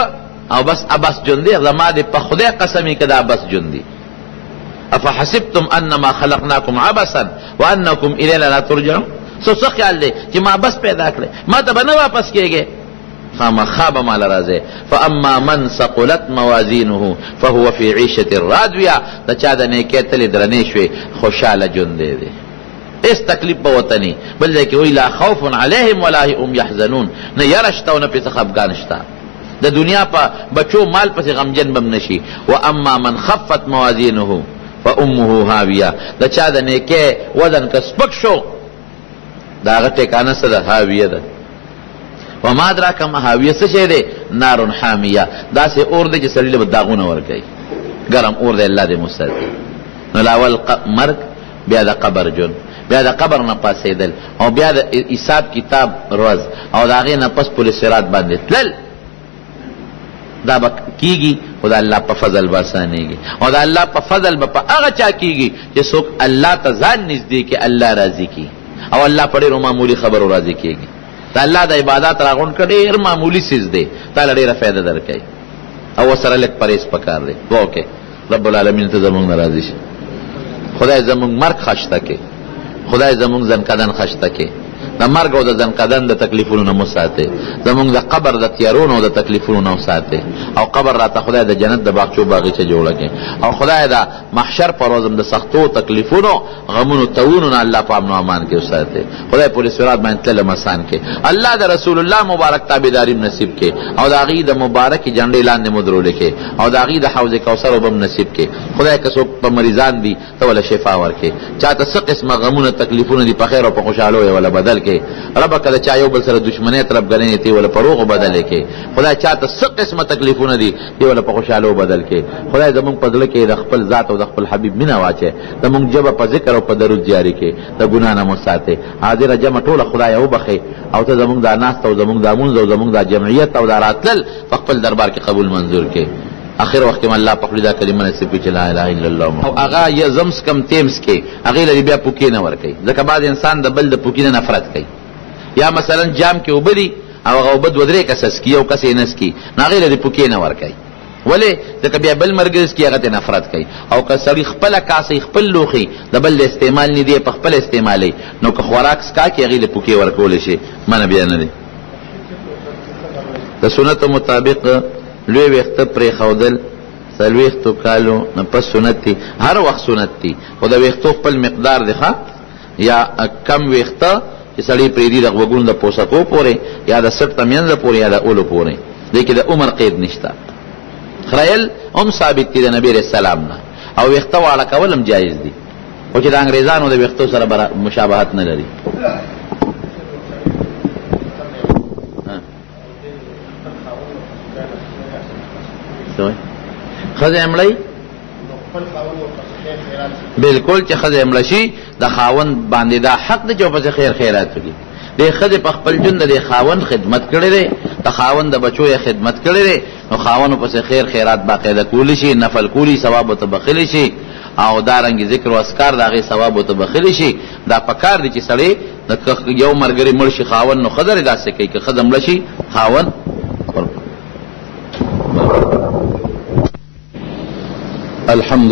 او بس ابس ژوند دی. زما دې په خدای قسم که دا بس ژوند دی. افحسبتم انما خلقناکم عبثا وانکم الینا لا ترجعون. څه خیال دی چې ما بس پیدا کړی ما ته به نه واپس کېږې؟ خامخا به ماله راځې. فاما من ثقلت موازینه فهو فی عیشة راضیه. د چا د نیکۍ تلې درنې شوې خوشحاله ژوند دی. اس تکلیف به ورته نی. بل ځای کې وایي لا خوف علیهم ولا هم یحزنون. نه یره شته او نه پسې خفګان شته. د دنیا په بچو مال پسې غمجن بم نشي. واما من خفت موازینه فامه هاویه. د چا د نیکۍ وزن که سپک شو د هغه ټکانه څه ده؟ هاویه ده. وما ادراک ما هاویه څه شی دی؟ نار حامیه. داسې اور دی چې سړي له به داغونه ورکوي. ګرم اور دی. الله دې مستعد. نو لاول مرګ، بیا د قبر ژوند، بیا د قبر نه پاسېدل، او بیا د حساب کتاب ورځ، او د هغې نه پس پل صراط باندې تلل. دا به کېږي خو د الله په فضل به اسانېږي. او د الله په فضل به په هغه چا کېږي چې څوک الله ته ځان نږدې کړي، الله راضي کړي، او الله په ډېرو معمولي خبرو راضي کېږي. د الله د عبادات راغونډ کړه ډېر معمولي څیز دی، تا له ډېره فایده درکوي، او ورسره لږ پرهیز پکار دی. وکړې رب العالمین ته زمونږ نه راضي شي. خدای زمونږ مرګ خشته کړي، خدای زمونږ ځنکدن خشته کړي. د مرګ او د ځنکدن د تکلیفونو نه مو ساتئ. زمونږ د قبر د تیارونو او د تکلیفونو نه ساتئ. او قبر راته خدای د جنت د باغچو باغچه جوړه کړي. او خدای د محشر پر ورځ د سختو تکلیفونو غمونو تاوونو نه الله په امن او امان کې وساتئ. خدای پورې صراط باندې تلل آسان کړي. الله د رسول الله مبارک تابعداري نصیب کړي، او د هغې د مبارکې جنډې لاندې مو درولې کړي، او د هغې د حوض کوثر اوبه نصیب کړي. خدای که څوک په مریضان دي ته وله شفا ورکړي. چاته څه قسمه غمونه تکلیفونه دي په خیر او په خوشحالو یې وله بدل کړي. رب که د چا یو بل سره دشمنۍ طرفګنۍ تی وله په روغو بدلې کړي. خدای چاته څه قسمه تکلیفونه دي دی وله په خوشحالو بدل کړي. خدای زمونږ په زړه کې د خپل ذات او د خپل حبیب مینه واچوي. زمونږ ژبه په ذکر او په درود جاري کړي. د ګناه نه مو ساتئ. حاضره جمع ټوله خدای وبخئ، او ته زمونږ دا ناست او زمونږ دا مونځ او زمونږ دا جمعیت او دا راتلل په خپل دربار کې قبول منظور کړي. اخر وخت کې الله په خپل دا کلمه نصیب کړي چې لا اله الا الله. او هغه یې زمس کم تیمس کې هغې له بیا پوکې نه ورکوي، ځکه بعض انسان د بل د پوکې نه نفرت کوي. یا مثلا جام کې اوبه دي او هغه اوبه دوه درې کسه څکي او کس یې نه څکي، نو هغې له دې پوکې نه ورکوي. ولې؟ ځکه بیا بل ملګري څکي هغه ته نفرت کوي. او که سړي خپله کاسې خپل لوښي د بل د استعمال نه دی په خپل استعمالوي، نو که خوراک څکا کې هغې له پوکې ورکولی شي، منه بیا نه دی. د سنتو مطابق لوی ویښته پرېښودل 40 کالو نه پس سنت دي. هر وخت سنت دي، خو د ویښتو خپل مقدار دی ښه، یا کم ویښته چې سړی پرېږدي د غوږونو د پوسکو پورې، یا د سټ د منځه پورې، یا د اولو پورې. دې کې د عمر قید نشته. خریل هم ثابت دي د نبي علیه السلام نه، او ویښته واړه کول هم جایز دي، خو چې د انګریزانو د ویښتو سره مشابهت نه لري. ښځه مړی بالکل چې ښځه مړه شي د خاوند باندې دا حق دی چې ورپسې خیر خیرات وکړي. د ښځې په خپل ژوند د خاوند خدمت کړی دی، د خاوند د بچو یې خدمت کړی دی، نو خاوند ورپسې خیر خیرات باقاعده کولی شي، نفل کولی ثواب ورته بخلی شي، او دارنګې ذکر و اذکار د هغې ثواب ورته بخلی شي. دا پکار دی چې سړی یو ملګري مړ شي خاوند، نو ښځه داسې کوي، که ښځه مړه شي خاوند. الحمد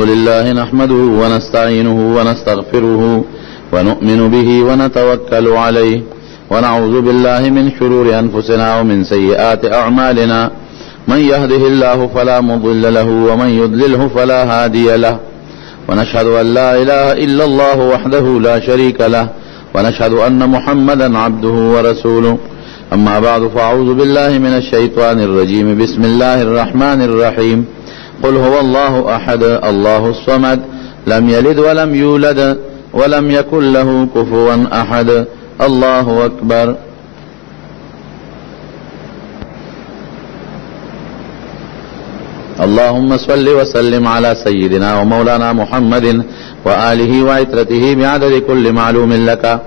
لله نحمده ونستعينه ونستغفره ونؤمن به ونتوكل عليه ونعوذ بالله من شرور أنفسنا ومن سيئات أعمالنا. من يهده الله فلا مضل له ومن يضلله فلا هادي له. ونشهد أن لا إله إلا الله وحده لا شريك له، ونشهد أن محمدا عبده ورسوله. أما بعد فأعوذ بالله من الشيطان الرجيم. بسم الله الرحمن الرحيم. قل هو الله أحد الله الصمد لم يلد ولم يولد ولم يكن له كفوا أحد. الله أكبر. اللهم صل وسلم على سيدنا ومولانا محمد وآله وعترته بعدد كل معلوم لك.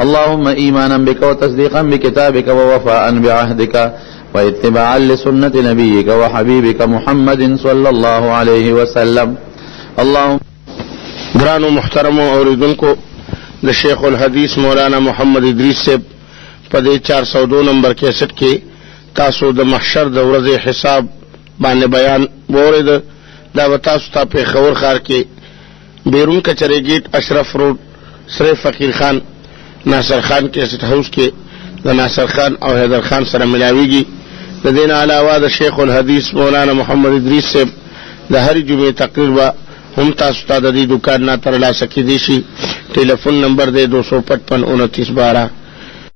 اللهم إيمانا بك وتصديقا بكتابك ووفاء بعهدك واتباعا لسنة نبيك وحبيبك محمد صلى الله عليه وسلم. اللهم گرانو محترمو اوریدونکو، د شیخ الحدیث مولانا محمد ادریس صاحب په دې 402 نمبر کیسټ کې تاسو د محشر د ورځې حساب باندې بیان واورید. دا به تاسو ته پېښور ښار کې بیرون کچرې ګیټ اشرف روډ سره فقیر خان ناصر خان کیسټ هاوس کې د ناصر خان او حیدر خان سره ملاویږي. د دې نه علاوه د شیخ الحدیث مولانا محمد ادریس صاحب د هرې جمعې تقریر به هم تاسو ته د دې دکان نه ترلاسه کېدی شي. ټلیفون نمبر دی 255 29 12.